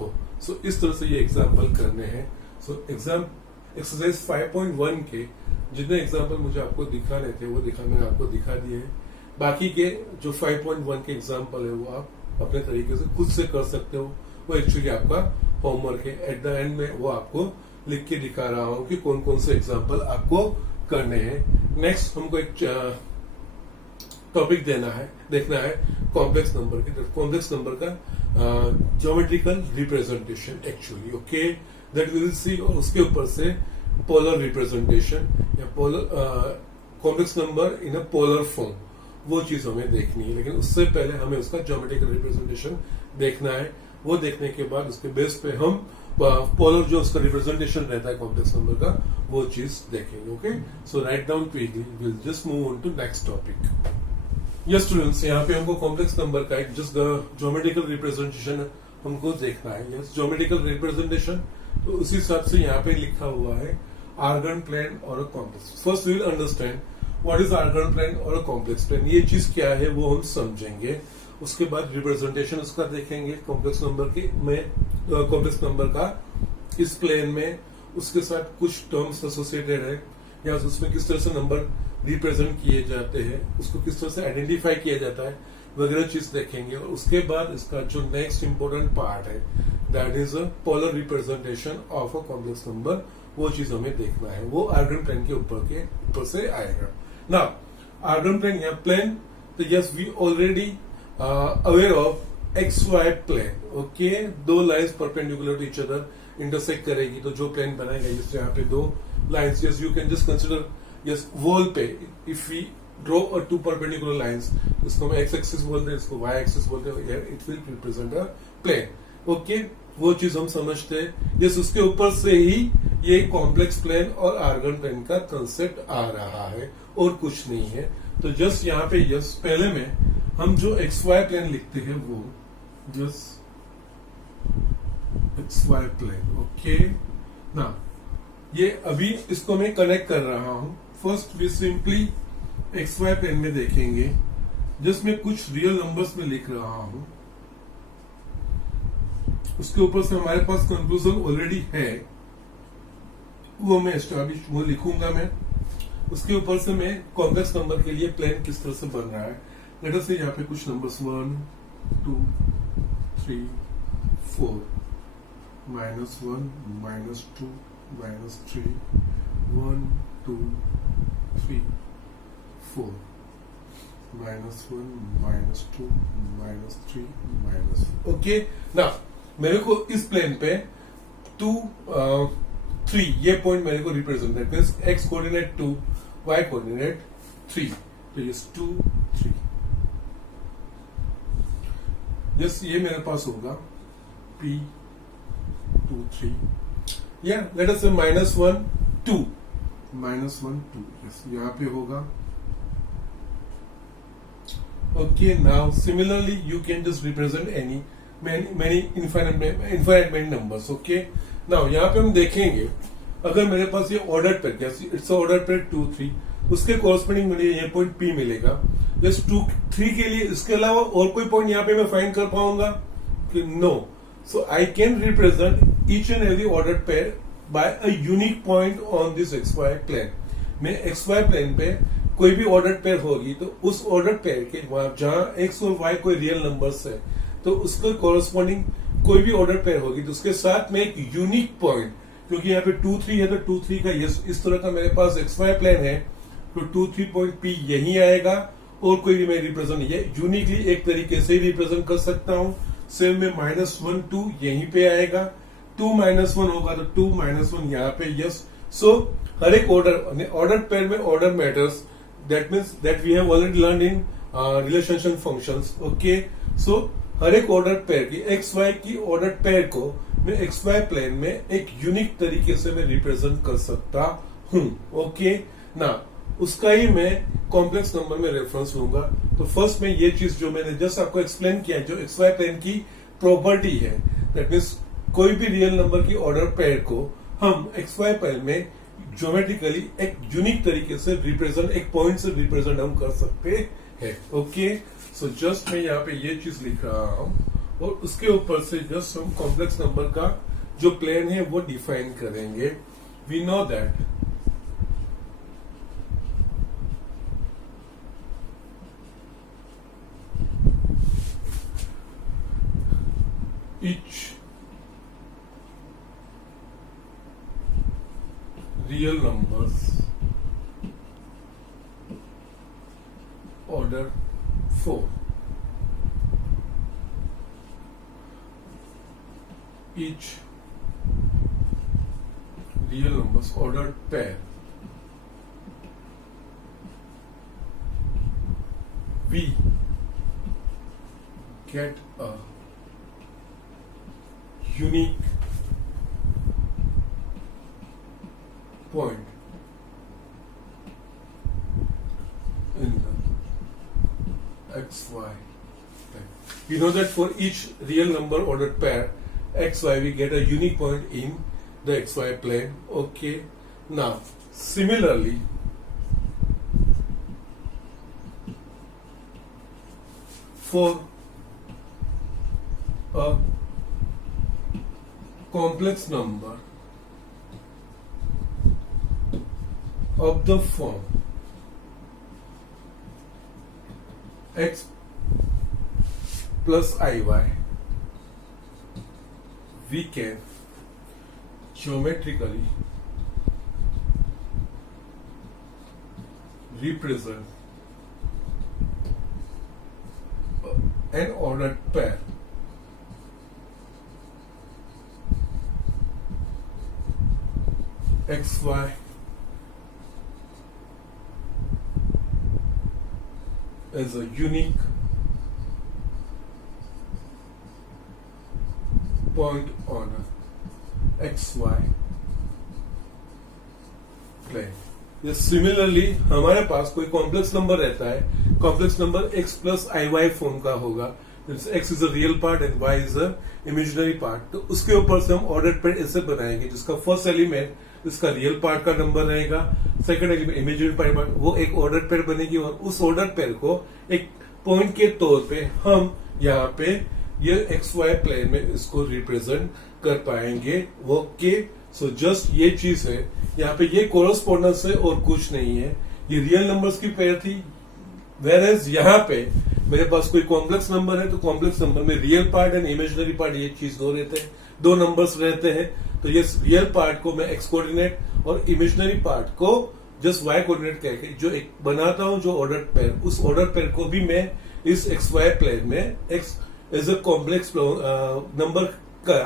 हो। सो इस तरह से ये एग्जाम्पल करने हैं। सो एक्सरसाइज 5.1 के जितने एग्जाम्पल मुझे आपको दिखाने थे वो मैंने आपको दिखा दिए है। बाकी के जो 5.1 के एग्जाम्पल है वो आप अपने तरीके से खुद से कर सकते हो, वो एक्चुअली आपका होमवर्क है। एट द एंड में वो आपको लिख के दिखा रहा हूं कि कौन कौन से एग्जाम्पल आपको करने हैं। नेक्स्ट हमको एक टॉपिक देखना है कॉम्प्लेक्स नंबर की। कॉम्प्लेक्स नंबर का geometrical representation actually, okay, that we will see. और उसके ऊपर से पोलर रिप्रेजेंटेशन या polar complex number in a polar form, वो चीज हमें देखनी है। लेकिन उससे पहले हमें उसका ज्योमेट्रिकल रिप्रेजेंटेशन देखना है। वो देखने के बाद उसके बेस पे हम पोलर जो उसका रिप्रेजेंटेशन रहता है कॉम्प्लेक्स नंबर का, वो चीज देखेंगे। Okay, so write down quickly, will just move on to next topic. Yes students, यहाँ पे हमको कॉम्प्लेक्स नंबर का एक जस्ट ज्योमेट्रिकल रिप्रेजेंटेशन हमको देखना है। यस, ज्योमेट्रिकल रिप्रेजेंटेशन, तो उसी हिसाब से यहाँ पे लिखा हुआ है आर्गन प्लेन और a complex. First we will understand what is Argand plane और अ कॉम्प्लेक्स प्लेन, ये चीज क्या है वो हम समझेंगे। उसके बाद रिप्रेजेंटेशन उसका देखेंगे कॉम्प्लेक्स नंबर के में, कॉम्प्लेक्स नंबर का इस प्लेन में, उसके साथ कुछ टर्म्स एसोसिएटेड है या उसमें किस तरह से नंबर रिप्रेजेंट किए जाते हैं, उसको किस तरह से आइडेंटिफाई किया जाता है, वगैरह चीज देखेंगे। और उसके बाद इसका जो नेक्स्ट इंपोर्टेंट पार्ट है that is a polar representation of a complex number, वो चीज हमें देखना है। वो आर्गन प्लेन के ऊपर से आएगा। ना आर्गन प्लेन या प्लेन, तो yes we already aware of x y plane, okay, दो lines perpendicular to each other intersect करेगी तो जो प्लेन बनाएगा, जैसे यहाँ पे दो lines, yes you can just consider, yes wall पे if we draw a two perpendicular lines, इसको हम एक्स एक्सिस बोलते हैं, इसको वाई एक्सिस बोलते हैं, it will represent a plane, okay, वो चीज हम समझते हैं। यस, उसके ऊपर से ही ये कॉम्प्लेक्स प्लेन और आर्गन प्लेन का कंसेप्ट आ रहा है और कुछ नहीं है। तो जस्ट यहाँ पे यस पहले में हम जो एक्स वाई प्लेन लिखते हैं वो just x y plane, okay ना, ये अभी इसको मैं कनेक्ट कर रहा हूं। First we simply x y plane में देखेंगे, जिसमें कुछ रियल नंबर्स में लिख रहा हूं, उसके ऊपर से हमारे पास कंक्लूजन ऑलरेडी है, वो मैं एस्टैब्लिश वो लिखूंगा मैं। उसके ऊपर से मैं कॉम्प्लेक्स नंबर के लिए प्लेन किस तरह से बन रहा है, लेट अस से यहाँ पे कुछ नंबर्स 1 2 3 4 -1 -2 -3 1 2 3 4 -1 -2 -3 -4, ओके ना। मेरे को इस प्लेन पे 2 3 ये पॉइंट मेरे को रिप्रेजेंट है, एक्स कोऑर्डिनेट 2, वाई कोऑर्डिनेट 3, तो यस 2 3, यस ये मेरे पास होगा P 2 3, या लेट अस से -1 2, -1 2, यस यहाँ पे होगा. Okay, now similarly you can just represent many infinite many numbers. Okay, now यहाँ पे हम देखेंगे अगर मेरे पास ये order pair, it's order pair 2 3, उसके कॉरस्पॉन्डिंग मुझे ये पॉइंट P मिलेगा. जस्ट 2 3 के लिए इसके अलावा और कोई पॉइंट यहाँ पे मैं फाइंड कर पाऊंगा कि no. So I can represent each and every order pair by a unique point on this XY plane. मैं XY प्लेन पे कोई भी ऑर्डर पेयर होगी तो उस ऑर्डर पेयर के वहां जहां x और y कोई रियल नंबर्स है तो उसको कॉरस्पॉन्डिंग कोई भी ऑर्डर पेयर होगी तो उसके साथ में एक यूनिक पॉइंट, क्योंकि यहाँ पे 2 3 है तो 2 3 का इस तरह का मेरे पास XY प्लेन है तो 2 3 पॉइंट P यही आएगा और कोई भी मैं रिप्रेजेंट ये यूनिकली एक तरीके से रिप्रेजेंट कर सकता हूँ. सेम में -1 2 यहीं पे आएगा, 2 -1 होगा तो 2 -1 यहाँ पे. यस, सो हर एक ऑर्डर पेयर में order matters. That means that we have already learned in relationship functions. Okay, so हर एक ऑर्डर पेयर की XY की ऑर्डर पेयर को मैं XY प्लेन में एक यूनिक तरीके से मैं रिप्रेजेंट कर सकता हूँ. ओके ना, उसका ही मैं कॉम्प्लेक्स नंबर में रेफरेंस लूंगा. तो फर्स्ट में ये चीज जो मैंने जस्ट आपको एक्सप्लेन किया जो XY प्लेन की प्रॉपर्टी है, दैट मीन्स कोई भी रियल नंबर की ऑर्डर पेयर को हम XY प्लेन में ज्योमेट्रिकली एक यूनिक तरीके से रिप्रेजेंट, एक पॉइंट से रिप्रेजेंट हम कर सकते हैं. ओके, सो जस्ट मैं यहाँ पे ये चीज लिख रहा हूं और उसके ऊपर से जस्ट हम कॉम्प्लेक्स नंबर का जो प्लेन है वो डिफाइन करेंगे. We know that each real numbers order 4, each real numbers ordered pair we get a unique point in the XY plane. We know that for each real number ordered pair XY we get a unique point in the XY plane. Okay, now similarly for a complex number of the form x plus iy, we can geometrically represent an ordered pair XY as a unique point on a XY plane. ये similarly हमारे पास कोई complex number रहता है, complex number x plus iy form का होगा, x is a real part and y is a imaginary part. तो उसके ऊपर से हम ऑर्डर पेयर ऐसे बनाएंगे जिसका फर्स्ट एलिमेंट इसका रियल पार्ट का नंबर रहेगा, सेकंड एलिमेंट इमेजिनरी पार्ट, वो एक ऑर्डर पेयर बनेगी और उस ऑर्डर पेयर को एक पॉइंट के तौर पे हम यहाँ पे ये XY प्लेन में इसको रिप्रेजेंट कर पाएंगे. ओके, सो जस्ट ये चीज है, यहाँ पे ये कोरस्पोंडेंस है और कुछ नहीं है. ये रियल नंबर्स की पेयर थी, वेरएज यहाँ पे मेरे पास कोई कॉम्प्लेक्स नंबर है तो कॉम्प्लेक्स नंबर में real part and imaginary part ये चीज दो रहते हैं, दो नंबर्स रहते हैं. तो ये रियल पार्ट को मैं एक्स कोऑर्डिनेट और इमेजिनरी पार्ट को जस्ट वाई कोऑर्डिनेट कह के जो एक बनाता हूं जो ऑर्डर पेयर, उस ऑर्डर पेयर को भी मैं इस XY प्लेन में x as a complex number का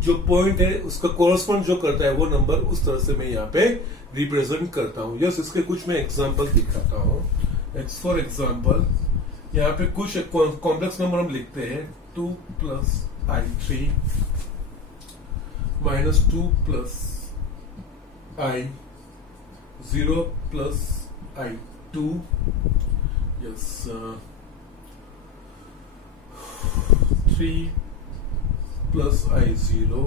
जो पॉइंट है उसका कोरस्पॉन्ड जो करता है वो नंबर, उस तरह से मैं यहाँ पे रिप्रेजेंट करता हूँ। यस, इसके कुछ मैं एग्जांपल दिखाता हूँ। फॉर एग्जांपल यहाँ पे कुछ कॉम्प्लेक्स नंबर हम लिखते हैं 2 + i3 - 2 + i, 0 + i2, yes, 3 + i0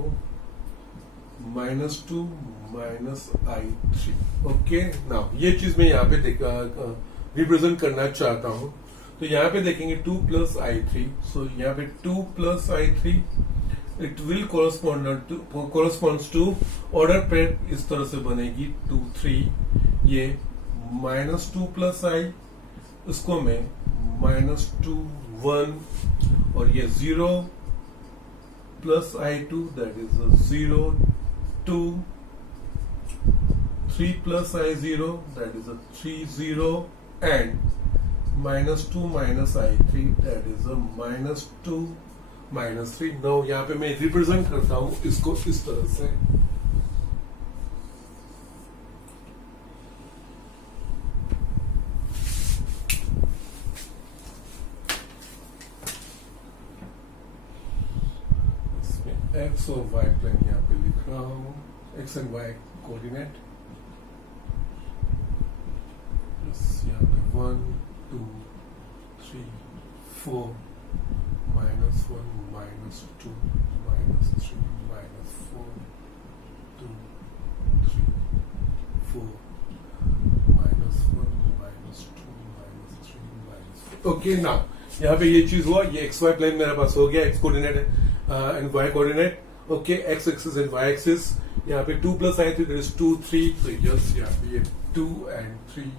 -2 - i3। Okay, now ये चीज मैं यहाँ पे रिप्रेजेंट करना चाहता हूँ। तो यहाँ पे देखेंगे 2 + i3, सो यहाँ पे 2 + i3 it will corresponds to order pair, इस तरह से बनेगी 2 3, ये -2 + i, उसको मैं -2 1, और ये 0 + i2 that is 0 2, 3 + i0 that is 3 0, and -2 - i3 that is -2 - 3। Now यहाँ पे मैं रिप्रेजेंट करता हूं इसको इस तरह से। इसमें एक्स और वाई प्लेन यहाँ पे लिख रहा हूं, एक्स एंड वाई कोऑर्डिनेट। यहाँ पे 1 2 3 4 -1 -2 -3 -4 2 3 4 -1 -2 -3 -4। ओके, नाउ यहाँ पे ये चीज हुआ, ये एक्स वाई प्लेन मेरे पास हो गया, x coordinate and y coordinate. Okay, x axis and y axis. यहाँ पे 2 + i3 दैट इज 2 3, तो यस यहाँ पे ये 2 and 3,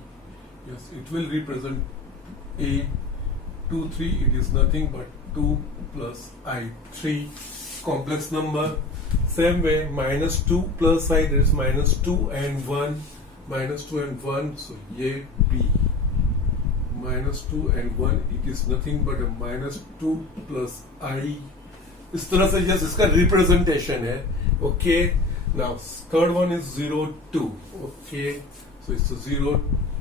yes, it will represent a 2 3, it is nothing but 2 + i3 complex number. Same way, -2 + i, that is -2 and 1, -2 and 1, so ye b, -2 and 1, it is nothing but a -2 + i। इस तरह से just इसका representation है। Okay, now third one is 0 2। Okay, so it's 0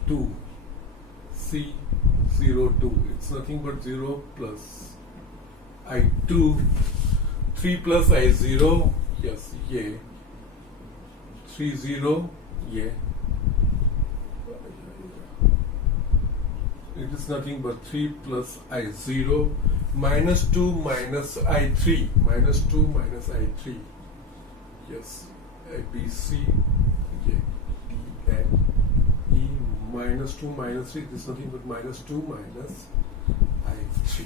2, C 0 2, it's nothing but 0 + i2, 3 + i0, yes, ये 3 0, ये it is nothing but 3 + i0, -2 - i3, -2 - i3, yes, ABC, ये D and E, -2 - 3, this is nothing but -2 - i3।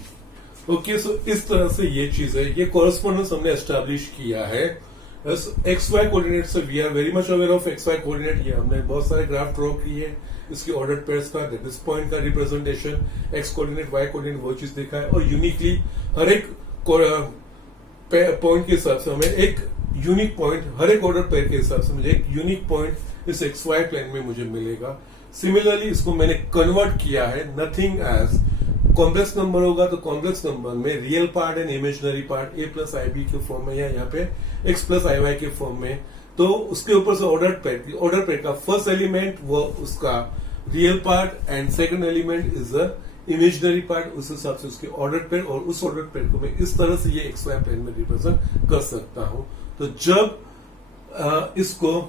Okay, so इस तरह से ये चीज है, ये कॉरेस्पॉन्डेंस हमने एस्टैब्लिश किया है। एक्स वाई कोऑर्डिनेट से we are very much aware of x y coordinate. ये हमने बहुत सारे ग्राफ ड्रॉ किए, इसकी ऑर्डर पेयर्स का, दिस पॉइंट का representation, x coordinate y coordinate, वो चीज देखा है। और यूनिकली हर एक पॉइंट के हिसाब से हमें एक यूनिक पॉइंट, हर एक ऑर्डर पेयर के हिसाब से मुझे एक यूनिक पॉइंट इस एक्स वाई प्लेन में मुझे मिलेगा। सिमिलरली इसको मैंने कन्वर्ट किया है, नथिंग एज कॉम्प्लेक्स नंबर होगा तो कॉम्प्लेक्स नंबर में real part and imaginary part a + ib के फॉर्म में, या यहाँ पे x + iy के फॉर्म में। तो उसके ऊपर से ऑर्डर पेयर का फर्स्ट एलिमेंट वो उसका real part and second element is a imaginary part, उस हिसाब से उसके ऑर्डर पेयर, और उस ऑर्डर पेयर को मैं इस तरह से ये एक्स वाई प्लेन में रिप्रेजेंट कर सकता हूं। तो जब इसको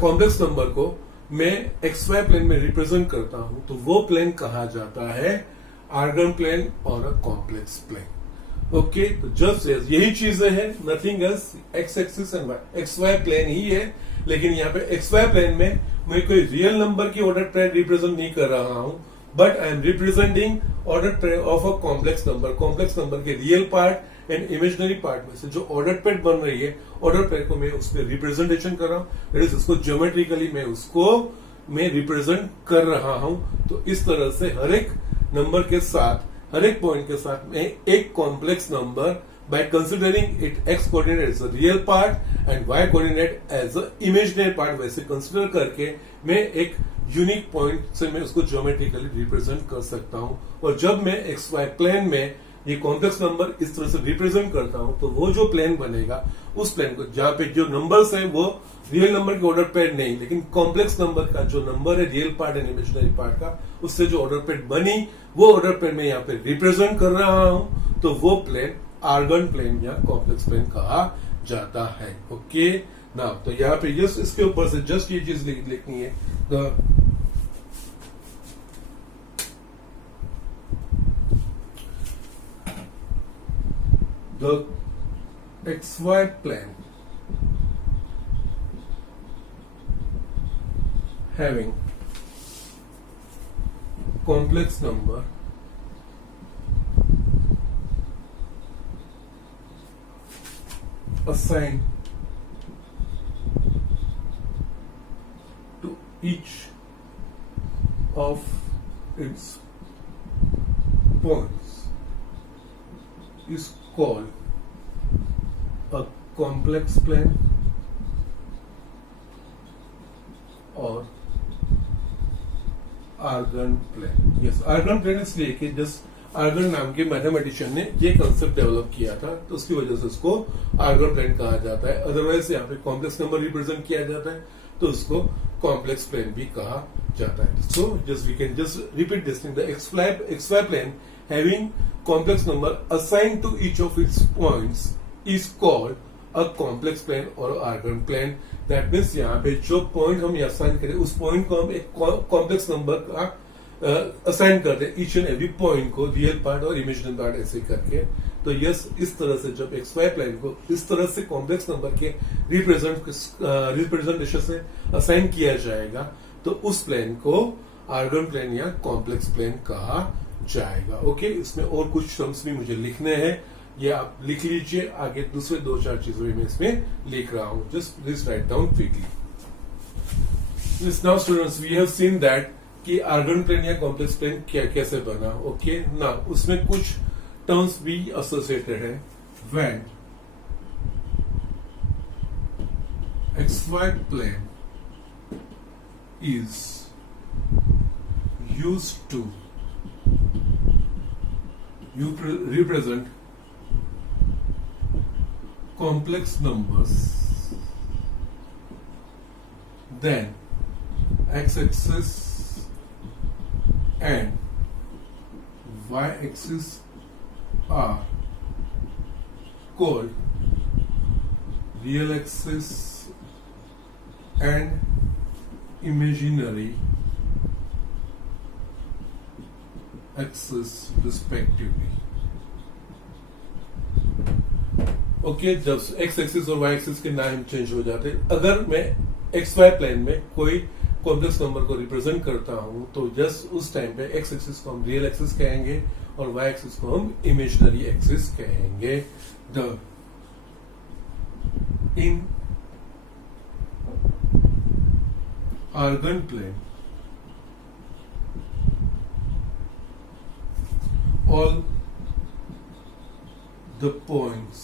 कॉम्प्लेक्स नंबर को मैं एक्स वाई प्लेन में रिप्रेजेंट करता हूं तो वो प्लेन कहा जाता है आर्गन प्लेन और अ कॉम्प्लेक्स प्लेन। ओके, तो जस्ट यही चीजें हैं, nothing else, x axis and y, x y plane ही है। लेकिन यहाँ पे एक्स वाई प्लेन में मैं कोई रियल नंबर की ऑर्डर पेयर रिप्रेजेंट नहीं कर रहा हूं, but I am representing order pair of a complex number. Complex number के real part and imaginary part में से जो ऑर्डर पेयर बन रही है, ऑर्डर पेयर को मैं उसमें रिप्रेजेंटेशन कर रहा हूँ, उसको ज्योमेट्रिकली मैं रिप्रेजेंट कर रहा हूं। तो इस तरह से हर एक नंबर के साथ, हर एक पॉइंट के साथ मैं एक complex number by considering it x coordinate as a real part and y coordinate as a imaginary part, वैसे कंसिडर करके मैं एक यूनिक पॉइंट से मैं उसको ज्योमेट्रिकली रिप्रेजेंट कर सकता हूं। और जब मैं एक्स वाई प्लेन में ये कॉम्प्लेक्स नंबर इस तरह से रिप्रेजेंट करता हूं तो वो जो प्लेन बनेगा उस प्लेन को जहां पे जो नंबर्स है वो रियल नंबर के ऑर्डर पेड नहीं, लेकिन कॉम्प्लेक्स नंबर का जो नंबर है real part and imaginary part का, उससे जो ऑर्डर पेड बनी वो ऑर्डर पेड में यहाँ पे रिप्रेजेंट कर रहा हूं, तो वो प्लेन आर्गन प्लेन या कॉम्प्लेक्स प्लेन कहा जाता है। ओके ना, तो यहाँ पे जस्ट इसके ऊपर से जस्ट ये चीज लिखनी है, the XY plane having complex number assigned to each of its points is called a complex plane or Argand plane. Yes, Argand plane इसलिए कि जस्ट आर्गन नाम के मैथमेटिशियन ने ये कंसेप्ट डेवलप किया था, तो उसकी वजह से उसको आर्गन प्लेन कहा जाता है। अदरवाइज यहाँ पे कॉम्प्लेक्स नंबर रिप्रेजेंट किया जाता है तो उसको कॉम्प्लेक्स प्लेन भी कहा जाता है। So just we can just repeat this thing, the XY plane having complex number assigned to each of its points is called a complex plane or argon plane। That means यहाँ पे जो point हम assign करें उस point को हम एक complex number का असाइन कर दें, ईच एंड एवरी पॉइंट को रियल पार्ट और इमेजिनरी पार्ट ऐसे करके। तो यस, इस तरह से जब XY प्लेन को इस तरह से कॉम्प्लेक्स नंबर के रिप्रेजेंटेशन से असाइन किया जाएगा तो उस प्लेन को आर्गन प्लेन या कॉम्प्लेक्स प्लेन कहा जाएगा। ओके, इसमें और कुछ टर्म्स भी मुझे लिखने हैं, ये आप लिख लीजिए, आगे दूसरे 2-4 चीजों में इसमें लिख रहा हूं। Just please write down quickly. Now students, we have seen that कि आर्गन प्लेन या कॉम्प्लेक्स प्लेन क्या कैसे बना। ओके ना, उसमें कुछ टर्म्स भी एसोसिएटेड है। When XY plane is used to represent complex numbers, then x-axis and y-axis are called real axis and imaginary axis respectively। Okay, जब एक्स एक्सिस और वाई एक्सिस के नाम चेंज हो जाते हैं, अगर मैं XY प्लेन में कोई कॉम्प्लेक्स नंबर को रिप्रेजेंट करता हूं तो जस्ट उस टाइम पे एक्स एक्सिस को हम रियल एक्सिस कहेंगे और वाई एक्सिस को हम इमेजिनरी एक्सिस कहेंगे। The in Argand plane all the points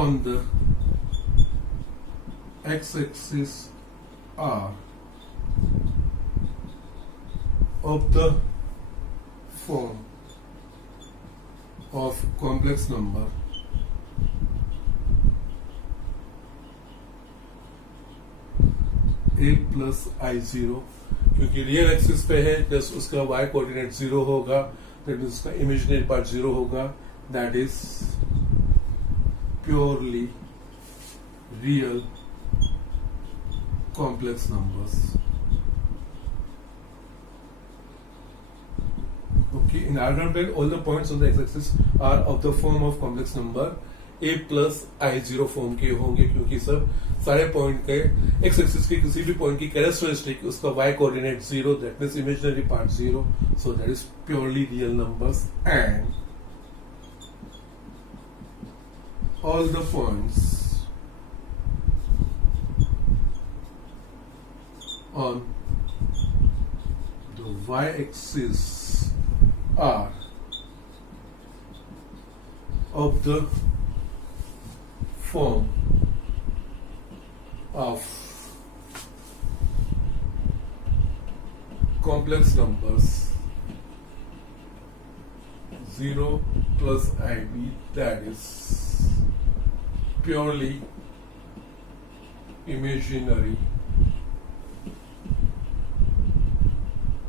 on the x-axis are of the form of complex number a plus I0, क्योंकि रियल एक्सिस पे है जस्ट उसका y कोऑर्डिनेट 0 होगा, दैट मींस उसका imaginary part 0 होगा, that is purely real complex numbers. Okay, in argon plane all the points on the x-axis are of the form of complex number a plus I0 form के होंगे, क्योंकि सब सारे point के x axis के किसी भी पॉइंट की कैरेक्टरिस्टिक उसका y coordinate 0, that means imaginary part 0, so that is purely real numbers and all the points on the y-axis are of the form of complex numbers 0 plus IB, that is purely imaginary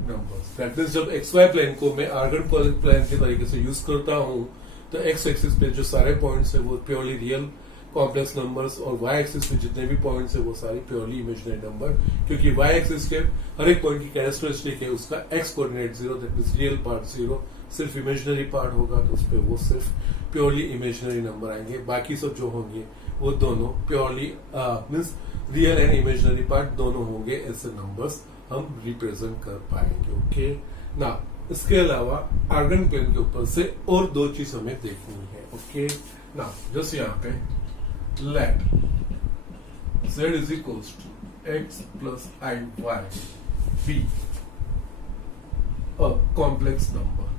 numbers. That means जब XY plane को मैं argon plane के तरीके से use करता हूं तो X axis पे जो सारे पॉइंट्स है वो प्योरली रियल कॉम्प्लेक्स नंबर्स और Y एक्सिस पे जितने भी पॉइंट्स है वो सारी प्योरली इमेजिनरी नंबर, क्योंकि Y एक्सिस के हर एक पॉइंट की कैरेक्टरिस्टिक है उसका X coordinate 0, that means real part 0, सिर्फ इमेजिनरी पार्ट होगा तो उस पे वो सिर्फ प्योरली इमेजिनरी नंबर आएंगे। बाकी सब जो होंगे वो दोनों purely means real and imaginary part दोनों होंगे, ऐसे नंबर्स हम रिप्रेजेंट कर पाएंगे। ओके ना, इसके अलावा आर्गन प्लेन के ऊपर से और दो चीज हमें देखनी है। ओके ना, जस्ट यहाँ पे let z is equals to x plus iy be a complex number.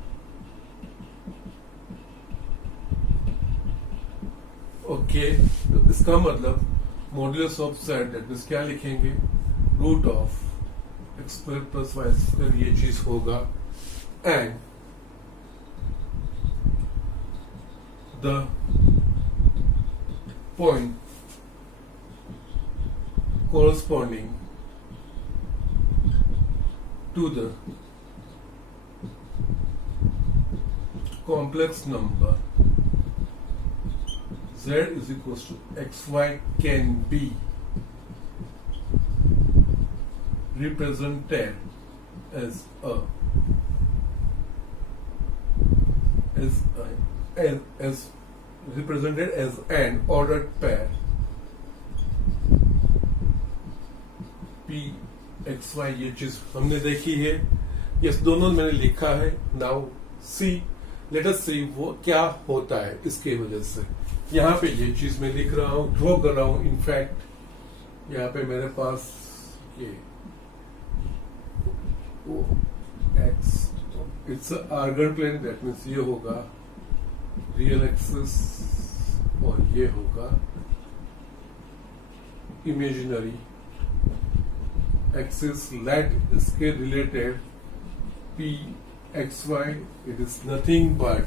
Okay, तो इसका मतलब modulus of z, that means क्या लिखेंगे, root of x square plus y square, ये चीज होगा, and the point corresponding to the complex number z is equals to xy can be represented as represented as an ordered pair p x y, ये चीज हमने देखी है, ये दोनों मैंने लिखा है। नाउ सी, लेट अस सी वो क्या होता है इसके वजह से। यहाँ पे ये चीज मैं लिख रहा हूं, ड्रॉ कर रहा हूं। इनफैक्ट यहाँ पे मेरे पास ये x, it's Argand plane, that means ये होगा रियल एक्सिस और ये होगा इमेजिनरी एक्सिस। लेट इसके related p x y, it is nothing but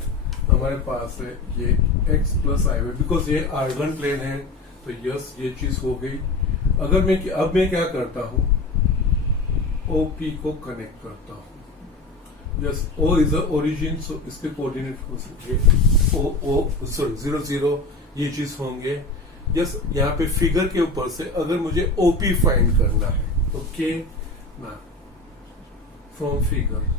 हमारे पास है ये x plus i y, because ये आर्गन प्लेन है तो यस ये चीज हो गई। अगर मैं अब मैं क्या करता हूं, ओपी को कनेक्ट करता हूं। Yes, O is the origin, so इसके कोऑर्डिनेट हो सकते 0 0, ये चीज होंगे। यस, यहाँ पे फिगर के ऊपर से अगर मुझे ओपी फाइंड करना है, ओके ना, from figure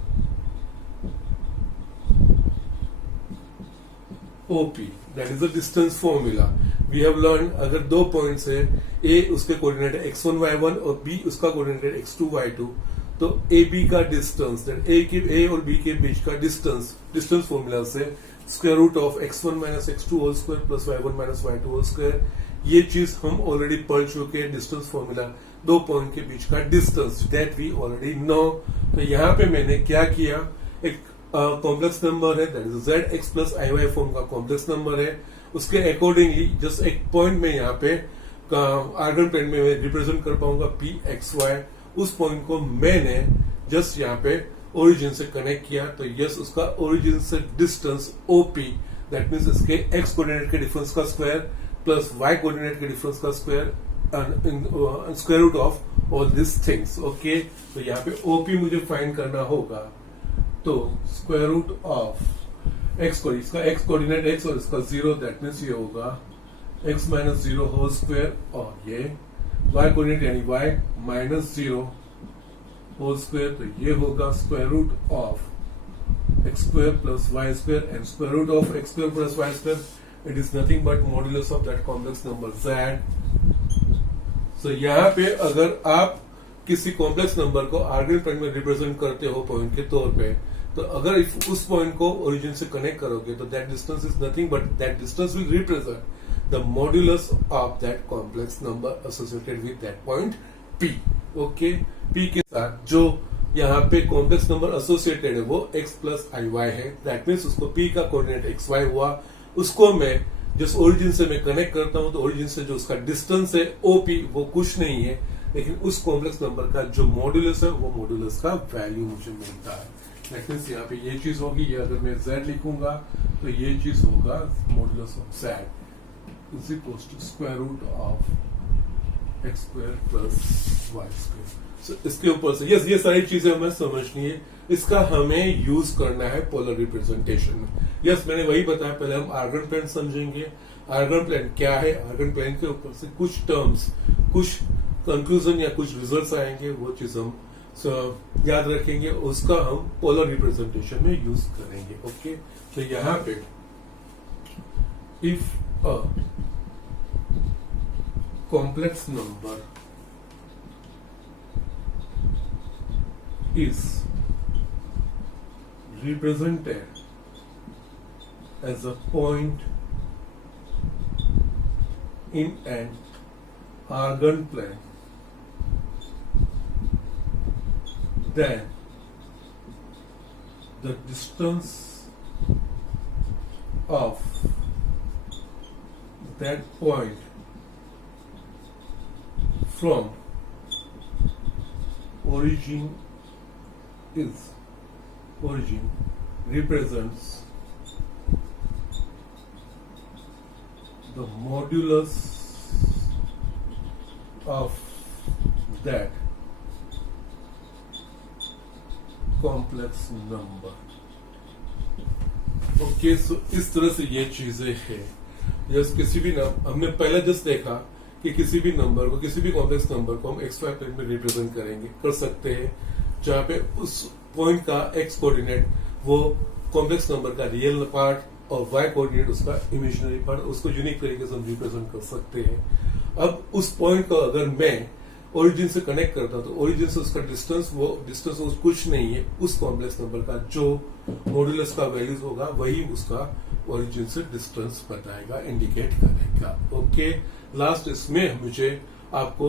OP, that is the distance formula. We have learned अगर दो पॉइंट्स है, A उसके कोऑर्डिनेट है x1 y1 और B उसका कोऑर्डिनेट है x2 y2, तो AB का डिस्टेंस, A और B के बीच का डिस्टेंस फॉर्मूला से square root of x1 minus x2 whole square plus y1 minus y2 whole square, ये चीज हम ऑलरेडी पढ़ चुके हैं। डिस्टेंस फॉर्मूला दो पॉइंट के बीच का distance, that we already know. तो यहाँ पे मैंने क्या किया, एक कॉम्प्लेक्स नंबर है, that is z x plus i y form का कॉम्प्लेक्स नंबर है, उसके अकॉर्डिंगली जस्ट एक पॉइंट में यहाँ पे आर्गन प्लेन में मैं रिप्रेजेंट कर पाऊंगा p x y। उस पॉइंट को मैंने जस्ट यहाँ पे ओरिजिन से कनेक्ट किया, तो यस उसका ओरिजिन से डिस्टेंस OP, दैट मीन्स इसके x कोऑर्डिनेट के डिफरेंस का स्क्वायर प्लस y कोऑर्डिनेट के डिफरेंस का square, square root of all this things. Okay, तो यहाँ पे OP मुझे फाइंड करना होगा, तो स्क्वायर रूट ऑफ एक्स को, इसका एक्स कोऑर्डिनेट x और इसका 0, दैट मीन्स ये होगा x माइनस 0 होल स्क्वायर, और ये y कोऑर्डिनेट यानी y माइनस 0 होल स्क्वायर, तो ये होगा square root of x square plus y square, and square root of x square plus y square, it is nothing but modulus of that complex number z। So यहाँ पे अगर आप किसी complex number को Argand plane में represent करते हो point के तौर पे, तो अगर उस पॉइंट को ओरिजिन से कनेक्ट करोगे तो that distance is nothing but that distance will represent the modulus of that complex number associated with that point p। Okay, p के साथ जो यहाँ पे कॉम्प्लेक्स नंबर एसोसिएटेड है वो x प्लस आई वाई है, दैट मीन्स उसको p का कोऑर्डिनेट एक्स वाई हुआ, उसको मैं जिस ओरिजिन से मैं कनेक्ट करता हूं, तो ओरिजिन से जो उसका डिस्टेंस है OP वो कुछ नहीं है, लेकिन उस कॉम्प्लेक्स नंबर का जो मॉड्यूलस है वो मॉड्यूलस का वैल्यू मुझे मिलता है। दैट मीन्स यहाँ पे ये चीज होगी, ये अगर मैं z लिखूंगा तो ये चीज होगा modulus of z is equal to square root of x square plus y square. So इसके ऊपर से यस ये सारी चीजें हमें समझनी है, इसका हमें यूज करना है पोलर रिप्रेजेंटेशन में। यस मैंने वही बताया, पहले हम आर्गन प्लेन समझेंगे। आर्गन प्लेन क्या है, आर्गन प्लेन के ऊपर से कुछ टर्म्स, कुछ कंक्लूजन या कुछ रिजल्ट्स आएंगे, वो चीज हम याद रखेंगे, उसका हम पोलर रिप्रेजेंटेशन में यूज करेंगे। ओके तो यहां पे if a complex number is represented as a point in an Argand plane, then the distance of that point from origin represents the modulus of that complex number। Okay so इस तरह से ये चीजें हैं। Just किसी भी हमने पहले जस्ट देखा कि किसी भी नंबर को, किसी भी कॉम्प्लेक्स नंबर को हम एक्स वाई प्लेन में रिप्रेजेंट करेंगे, कर सकते हैं, जहां पे उस पॉइंट का एक्स कोऑर्डिनेट वो कॉम्प्लेक्स नंबर का रियल पार्ट और वाई कोऑर्डिनेट उसका इमेजिनरी पार्ट, उसको यूनिक तरीके से हम रिप्रेजेंट कर सकते हैं। अब उस पॉइंट को अगर मैं ओरिजिन से कनेक्ट करता हूं तो ओरिजिन से उसका डिस्टेंस, वो डिस्टेंस कुछ नहीं है, उस कॉम्प्लेक्स नंबर का जो मॉड्यूलस का वैल्यूज होगा वही उसका ओरिजिन से डिस्टेंस बताएगा, इंडिकेट करेगा। ओके लास्ट इसमें मुझे आपको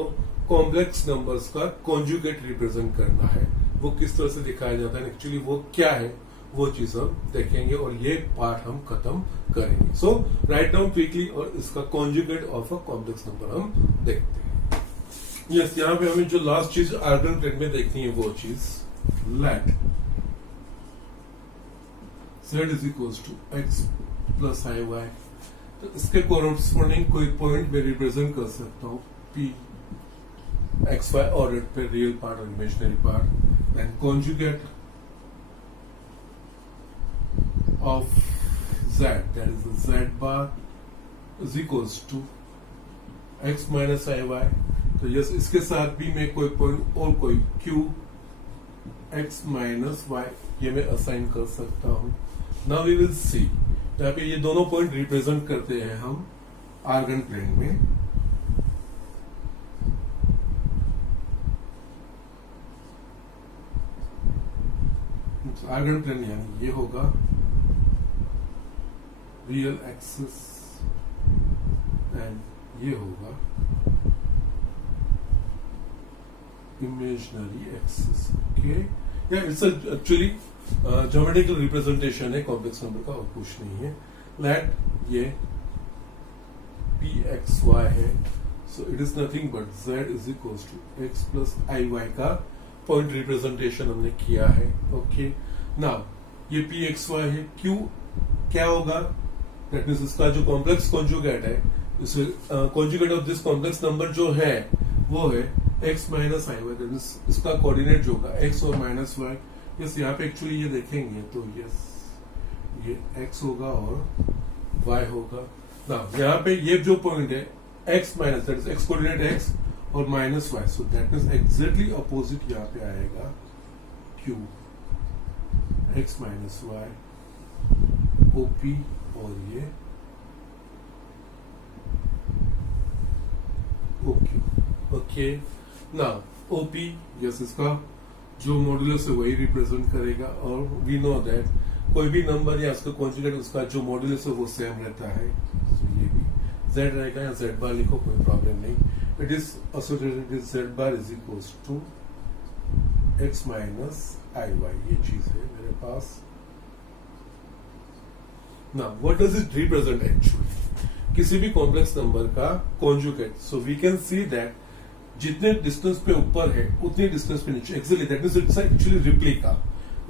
कॉम्प्लेक्स नंबर्स का कॉन्जुगेट रिप्रेजेंट करना है, वो किस तरह से दिखाया जाता है, एक्चुअली वो क्या है, वो चीज हम देखेंगे और ये पार्ट हम खत्म करेंगे। सो राइट डाउन क्विकली और इसका conjugate of a complex number हम देखते हैं। यस यहाँ पे हमें जो लास्ट चीज आर्गन प्लेन में देखनी है वो चीज let z is equal to x plus i y, तो इसके कोरस्पोंडिंग कोई पॉइंट में रिप्रेजेंट कर सकता हूँ p एक्स वाई ऑर्डर पे रियल पार्ट और imaginary part, then conjugate of z, that is the z bar is equals to x minus iy। तो यस इसके साथ भी मैं कोई पॉइंट और कोई q x माइनस y ये मैं असाइन कर सकता हूं। नाउ वी विल सी, यहाँ पे ये दोनों पॉइंट रिप्रेजेंट करते हैं हम आर्गन प्लेन में। आर्गन प्लेन यानी ये होगा रियल एक्सिस एंड ये होगा इमेजिनरी एक्सिस। ओके या इट्स एक्चुअली ज्योमेट्रिकल रिप्रेजेंटेशन है कॉम्प्लेक्स नंबर का और कुछ नहीं है। लेट ये पी एक्स वाई है, so it is nothing but z is equal to x plus i y का पॉइंट रिप्रेजेंटेशन हमने किया है। ओके नाउ ये पी एक्स वाई है, क्यू क्या होगा, दैट मीन्स इसका जो कॉम्प्लेक्स कॉन्जुगेट है, conjugate of this complex number जो है वो है x minus i y, that means इसका कोऑर्डिनेट जो होगा x और माइनस वाई। यस यहाँ पे एक्चुअली ये देखेंगे तो यस ये x होगा और y होगा। ना यहाँ पे ये जो पॉइंट है x minus, that is x coordinate x और minus y, so that means exactly opposite यहाँ पे आएगा q x minus y OP और ये OQ। Okay now OP yes इसका जो मॉड्यूलस है वही रिप्रेजेंट करेगा और वी नो दैट कोई भी नंबर या उसका कॉन्जुगेट उसका जो मॉड्यूलस है वो सेम रहता है। so ये भी z रहेगा या z बार लिखो कोई प्रॉब्लम नहीं, it is associated with z bar is equals to x minus i y, ये चीज है मेरे पास। Now, what does it represent actually? किसी भी कॉम्प्लेक्स नंबर का conjugate, so we can see that जितने डिस्टेंस पे ऊपर है उतने डिस्टेंस पे नीचे, actually that means it's actually replica.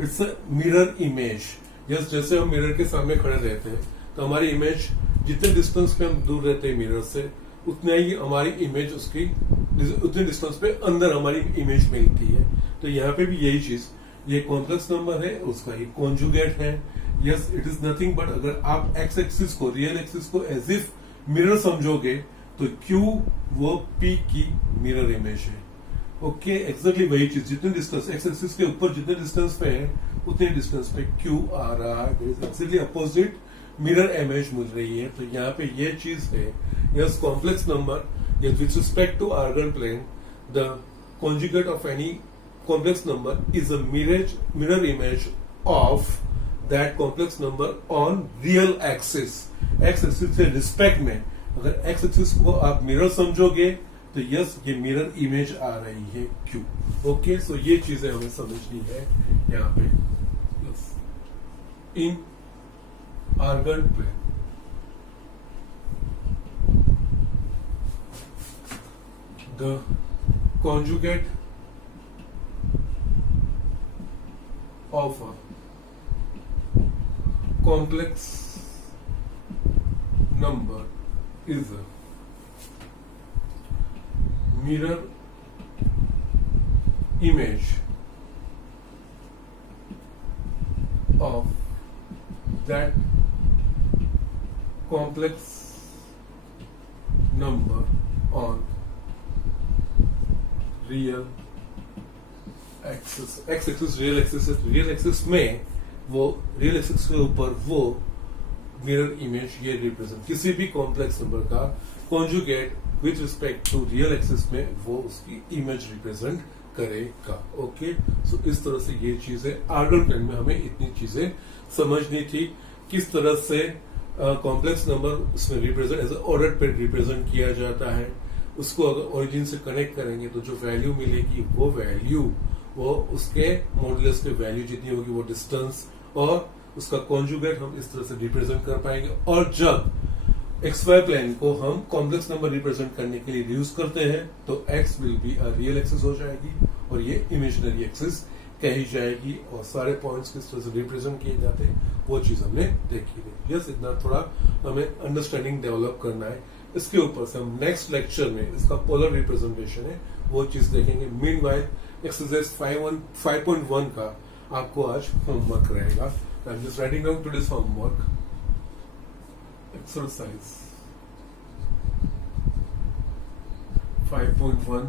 It's a mirror image. Yes, जैसे हम मिरर के सामने खड़े रहते हैं तो हमारी इमेज जितने डिस्टेंस पे हम दूर रहते हैं मिरर से, उतना ही हमारी इमेज उसकी उतने डिस्टेंस पे अंदर हमारी इमेज मिलती है। तो यहाँ पे भी यही चीज, ये कॉम्प्लेक्स नंबर है, उसका ये कॉन्जुगेट है। Yes, it is nothing but अगर आप एक्स एक्सिस को, रियल एक्सिस को एज इफ मिरर समझोगे तो Q वो P की मिरर इमेज है। ओके, एग्जैक्टली वही चीज, जितने डिस्टेंस एक्स एक्सिस के ऊपर जितने डिस्टेंस पे है उतने डिस्टेंस पे Q आ रहा है, एक्जैक्टली अपोजिट मिरर इमेज मिल रही है। तो यहाँ पे ये चीज है। Yes, complex number with respect to Argand plane the conjugate of any complex number is a mirror image of that complex number on real axis। x axis से रिस्पेक्ट में अगर x axis को आप मिरर समझोगे तो yes, ये mirror image आ रही है Q। ओके, सो ये चीजें हमें समझनी है यहाँ पे। Yes, in Argand plane the conjugate of a complex number is a mirror image of that complex number on real axis. X axis real axis है, रियल एक्सिस में वो रियल एक्सिस के ऊपर वो मिरर इमेज ये represent, किसी भी complex number का conjugate with respect to real axis में वो उसकी इमेज रिप्रेजेंट करेगा। ओके, सो इस तरह से ये चीजें आर्गन प्लेन में हमें इतनी चीजें समझनी थी, किस तरह से कॉम्प्लेक्स नंबर उसमें रिप्रेजेंट एज ऑर्डर पे रिप्रेजेंट किया जाता है। उसको अगर ओरिजिन से कनेक्ट करेंगे तो जो वैल्यू मिलेगी वो वैल्यू वो उसके मॉडुलस के वैल्यू जितनी होगी वो डिस्टेंस और उसका कॉन्जुगेट हम इस तरह से रिप्रेजेंट कर पाएंगे। और जब XY प्लेन को हम कॉम्प्लेक्स नंबर रिप्रेजेंट करने के लिए यूज करते हैं तो X will be a real axis हो जाएगी और ये इमेजिनरी एक्सिस कही जाएगी और सारे पॉइंट्स किस तरह से रिप्रेजेंट किए जाते हैं वो चीज हमने देखी थी। यस, इतना थोड़ा हमें अंडरस्टैंडिंग डेवलप करना है। इसके ऊपर से हम नेक्स्ट लेक्चर में इसका पोलर रिप्रेजेंटेशन है वो चीज देखेंगे। मीनवाइल एक्सरसाइज 5.1 का आपको आज होमवर्क रहेगा। आई am just writing down today's homework. Exercise 5.1,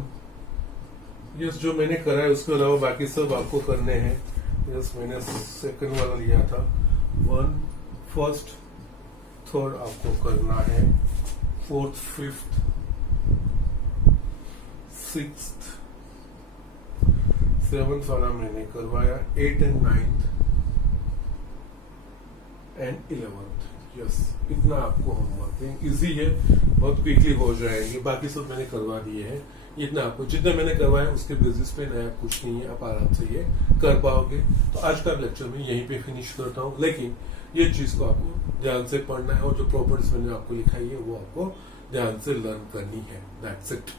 yes, जो मैंने करा है उसके अलावा बाकी सब आपको करने हैं। यस, मैंने सेकंड वाला लिया था। 1, फर्स्ट, थर्ड आपको करना है, 4th, 5th, 6th, 7th वाला मैंने करवाया, 8th and 9th and 11th। Yes, इतना आपको होमवर्क है, इजी है, बहुत क्विकली हो जाएंगे। बाकी सब मैंने करवा दिए हैं। इतना आपको जितना मैंने करवाया उसके बेसिस पे नया कुछ नहीं है, आप आराम से ये कर पाओगे। तो आज का लेक्चर में यहीं पे फिनिश करता हूँ, लेकिन ये चीज को आपको ध्यान से पढ़ना है और जो प्रॉपर्टीज मैंने आपको लिखाई है वो आपको ध्यान से लर्न करनी है। That's it.